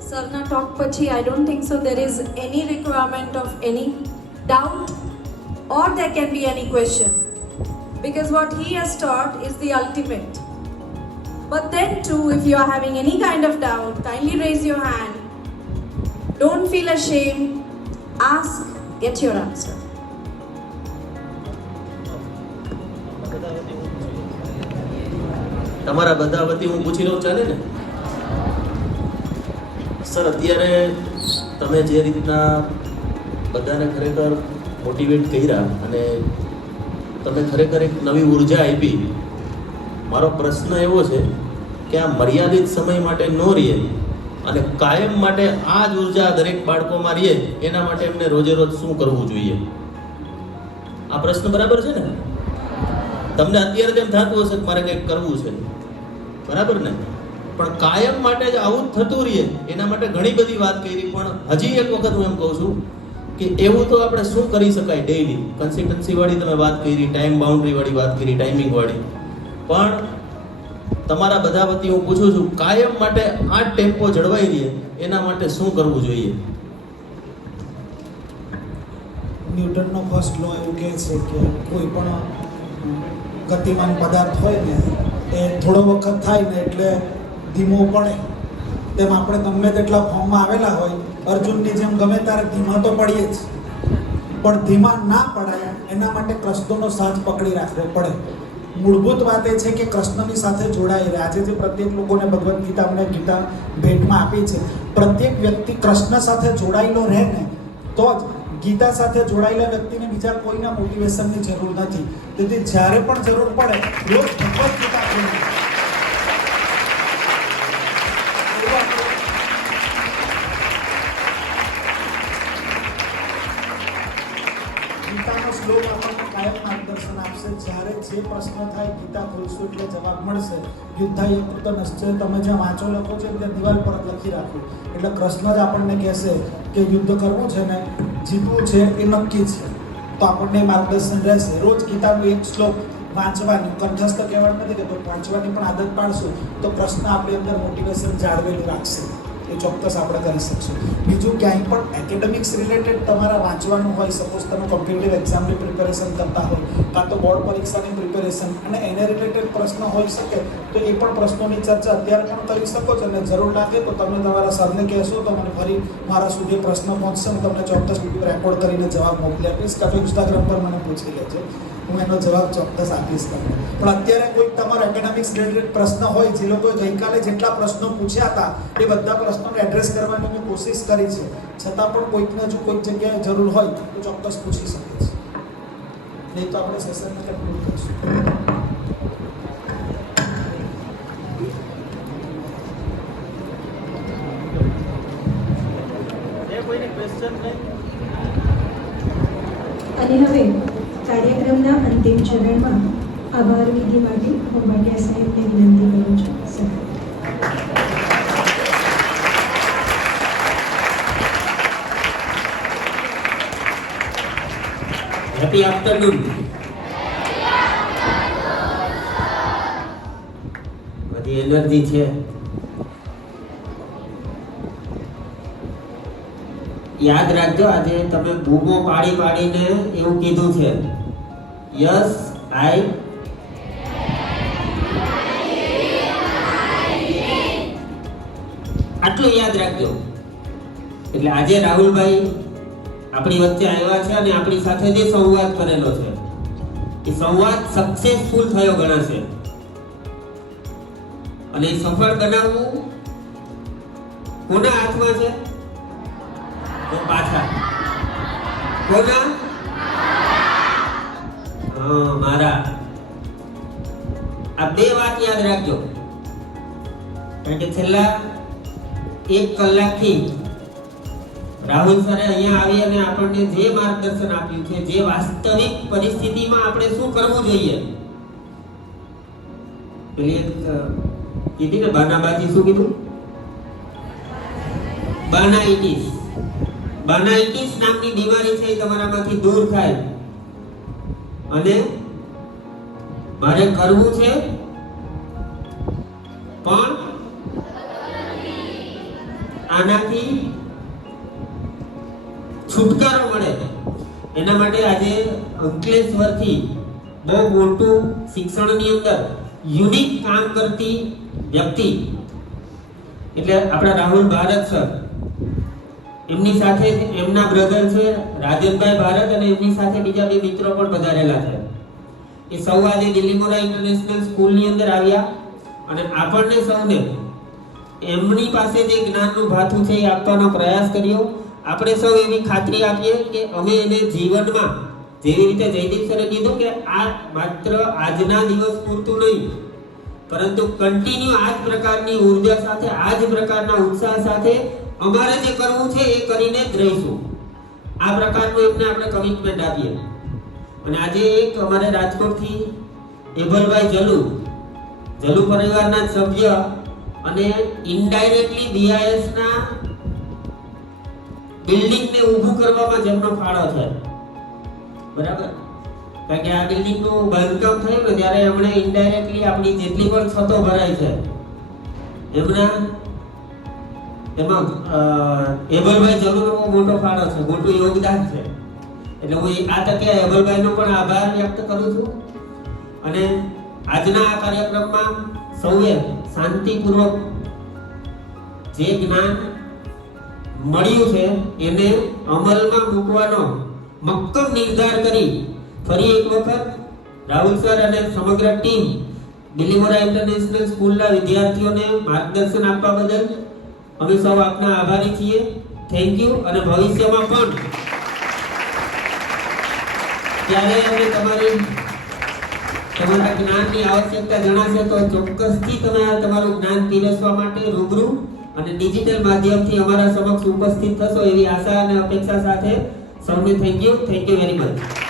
Sarna talk pachi, I don't think so there is any requirement of any doubt or there can be any question. Because what he has taught is the ultimate. But then too, if you are having any kind of doubt, kindly raise your hand. Don't feel ashamed. Ask, get your answer. તમારા બધા વતી હું પૂછી લઉં, ચાલે ને? સર, અત્યારે તમે જે રીતના બધાને ખરેખર મોટિવેટ કર્યા અને તમે ખરેખર એક નવી ઉર્જા આપી, મારો પ્રશ્ન એવો છે કે આ મર્યાદિત સમય માટે ન રહે અને કાયમ માટે આ જ ઉર્જા દરેક બાળકોમાં રહે, એના માટે એમને રોજે રોજ શું કરવું જોઈએ? આ પ્રશ્ન બરાબર છે ને? તમને અત્યારે તેમ થતું હશે કે મારે કંઈક કરવું છે, બરાબર ને? પણ કાયમ માટે જ આવું જ થતું રહે એના માટે ઘણી બધી વાત કરી, પણ હજી એક વખત હું એમ કહું છું કે એવું તો આપણે શું કરી શકાય ડેઈલી? કન્સિસ્ટન્સી વાળી તમે વાત કરી, ટાઈમ બાઉન્ડ્રી વાળી વાત કરી, ટાઈમિંગ વાળી, પણ તમારા બધા વતી હું પૂછું છું, કાયમ માટે આ ટેમ્પો જળવાઈ રહે એના માટે શું કરવું જોઈએ? ન્યૂટનનો ફર્સ્ટ લો એવું કહે છે કે કોઈ પણ ગતિમાન પદાર્થ હોય ને એ થોડો વખત થાય ને એટલે ધીમો પડે. તેમ આપણે ગમે તેટલા ફોર્મમાં આવેલા હોય, અર્જુનની જેમ ગમે ત્યારે ધીમા તો પડીએ જ, પણ ધીમા ના પડાય એના માટે કૃષ્ણનો સાથ પકડી રાખવો પડે. મૂળભૂત વાત એ છે કે કૃષ્ણની સાથે જોડાઈ રહે. આજે જે પ્રત્યેક લોકોને ભગવદ્ ગીતા અમને ગીતા ભેટમાં આપી છે, પ્રત્યેક વ્યક્તિ કૃષ્ણ સાથે જોડાયેલો રહે ને તો જ ગીતા સાથે જોડાયેલા વ્યક્તિને બીજા કોઈના મોટિવેશનની જરૂર નથી. તેથી જ્યારે પણ જરૂર પડે રોજ ભગવદ્ ગીતા ખોલો. ગીતાનો શ્લોક આપણને કાયમ માર્ગદર્શન આપશે. જ્યારે જે પ્રશ્ન થાય ગીતા ખોલશું એટલે જવાબ મળશે. યુદ્ધાયુક્ત નિશ્ચય તમે જ્યાં વાંચો લખો છો ત્યાં દિવાલ પર લખી રાખો એટલે કૃષ્ણ જ આપણને કહેશે કે યુદ્ધ કરવું છે ને જીતવું છે એ નક્કી છે, તો આપણને માર્ગદર્શન રહેશે. રોજ ગીતાનો એક શ્લોક વાંચવાની, કંઠસ્થ કહેવાનું નથી કે વાંચવાની પણ આદત પાડશું તો કૃષ્ણ આપણી અંદર મોટિવેશન જાળવેલું રાખશે. એ ચોક્કસ આપણે કરી શકશું. બીજું ક્યાંય પણ એકેડેમિક્સ રિલેટેડ તમારા વાંચવાનું હોય, સપોઝ તમે કોમ્પિટિટિવ એક્ઝામની પ્રિપેરેશન કરતા હોય કાં તો બોર્ડ પરીક્ષાની પ્રિપેરેશન અને એને રિલેટેડ પ્રશ્ન હોઈ શકે તો એ પણ પ્રશ્નોની ચર્ચા અત્યારે પણ કરી શકો છો. અને જરૂર લાગે તો તમે તમારા સરને કહેશો તો મને ફરી મારા સુધી પ્રશ્ન પહોંચશે, હું તમને ચોક્કસ રેકોર્ડ કરીને જવાબ મોકલી આપીશ કાં તો ઇન્સ્ટાગ્રામ પર મને પૂછી લેજો, હું એનો જવાબ ચોક્કસ આપીશ તમને. પણ અત્યારે કોઈ તમારો એકેડેમિક્સ રિલેટેડ પ્રશ્ન હોય, જે લોકોએ ગઈકાલે જેટલા પ્રશ્નો પૂછ્યા હતા એ બધા પ્રશ્નોને એડ્રેસ કરવાની મેં કોશિશ કરી છે, છતાં પણ કોઈકને જો કોઈક જગ્યાએ જરૂર હોય તો ચોક્કસ પૂછી શકે છે. નહીં તો આપણે સેશનને કન્ક્લુડ કરીશું. અને હવે કાર્યક્રમના અંતિમ ચરણમાં આભાર વિધિ માટે હું ભાટિયા સાહેબને વિનંતી કરું છું. Happy afternoon. બધી એનર્જી છે. યાદ રાખજો, આજે તમે બૂમો પાડી પાડીને એવું કીધું છે, યસ આઈ આટલું યાદ રાખજો. એટલે આજે રાહુલભાઈ આપણી વચ્ચે આવ્યા છે અને આપણી સાથે જે સંવાદ કરેલો છે એ સંવાદ સક્સેસફુલ થયો ગણાશે. અને સફળ બનાવવું કોના હાથમાં છે? તો પાછા કોના? મારા. આ બે વાત યાદ રાખજો, કારણ કે છેલ્લા 1 કલાકથી રાહુલ સરે અહીંયા આવી અને આપણને જે માર્ગદર્શન આપ્યું છે, જે વાસ્તવિક પરિસ્થિતિમાં આપણે શું કરવું જોઈએ પેલી એક કીધી ને બાનાબાજી, શું કીધું? બાનાઇટિસ. બાનાઇટિસ નામની બીમારી છે એ તમારામાંથી દૂર થાય. અને મારે કરવું છે પણ આનાથી છુટકારો મળે એના માટે આજે અંકલેશ્વરથી બહુ મોટું શિક્ષણની અંદર યુનિક કામ કરતી વ્યક્તિ એટલે આપણા રાહુલ ભારત સર, એમની સાથે એમના બ્રધર છે રાજનભાઈ ભારત અને એમની સાથે બીજા બે મિત્રો પણ પધારેલા છે. એ સૌ આજે દિલ્હીમોરા ઇન્ટરનેશનલ સ્કૂલની અંદર આવ્યા અને આપણને સૌને એમની પાસે જે જ્ઞાનનું ભાથું છે એ આપવાનો પ્રયાસ કર્યો. આપણે સૌ એવી ખાતરી આપીએ કે અમે એને જીવનમાં જેવી રીતે જયદીપ સરે કીધું કે આ માત્ર આજના દિવસ પૂરતું નહીં, પરંતુ કન્ટિન્યુ આ જ પ્રકારની ઉર્જા સાથે, આ જ પ્રકારના ઉત્સાહ સાથે અમારે જે કરવું છે એ કરીને જ રહીશું. આ પ્રકારનું એમને આપણે કમિટમેન્ટ આપીએ. અને આજે એક અમારે રાજકોટથી એભલભાઈ જલુ પરિવારના સભ્ય અને ઇનડાયરેક્ટલી BIS ના બિલ્ડિંગને ઊભું કરવામાં જેમનો ફાળો છે, બરાબર? કારણ કે આ બિલ્ડિંગનું બાંધકામ થયું ને ત્યારે એમણે ઇનડાયરેક્ટલી આપણી જેટલી પણ છતો ભરાઈ છે એમાં એબલભાઈ જલુનો મોટો ફાળો છે, મોટું યોગદાન છે. એટલે હું આ તકે એબલભાઈનો પણ આભાર વ્યક્ત કરું છું. અને આજના આ કાર્યક્રમમાં સૌએ શાંતિપૂર્વક જે જ્ઞાન મળ્યું છે એને અમલમાં મૂકવાનો મક્કમ નિર્ધાર કરી ફરી એક વખત રાહુલ સર અને સમગ્ર ટીમ દિલ્હીમોરા ઇન્ટરનેશનલ સ્કૂલના વિદ્યાર્થીઓને માર્ગદર્શન આપવા બદલ અમે સૌ આપના આભારી છીએ. Thank you. અને ભવિષ્યમાં પણ ત્યારે અમે તમારા જ્ઞાનની આવશ્યકતા જણાશે તો ચોક્કસથી તમે તમારું જ્ઞાન પીરસવા માટે રૂબરૂ અને ડિજિટલ માધ્યમથી અમારા સમક્ષ ઉપસ્થિત થશો એવી આશા અને અપેક્ષા સાથે સૌને થેન્ક યુ વેરી મચ.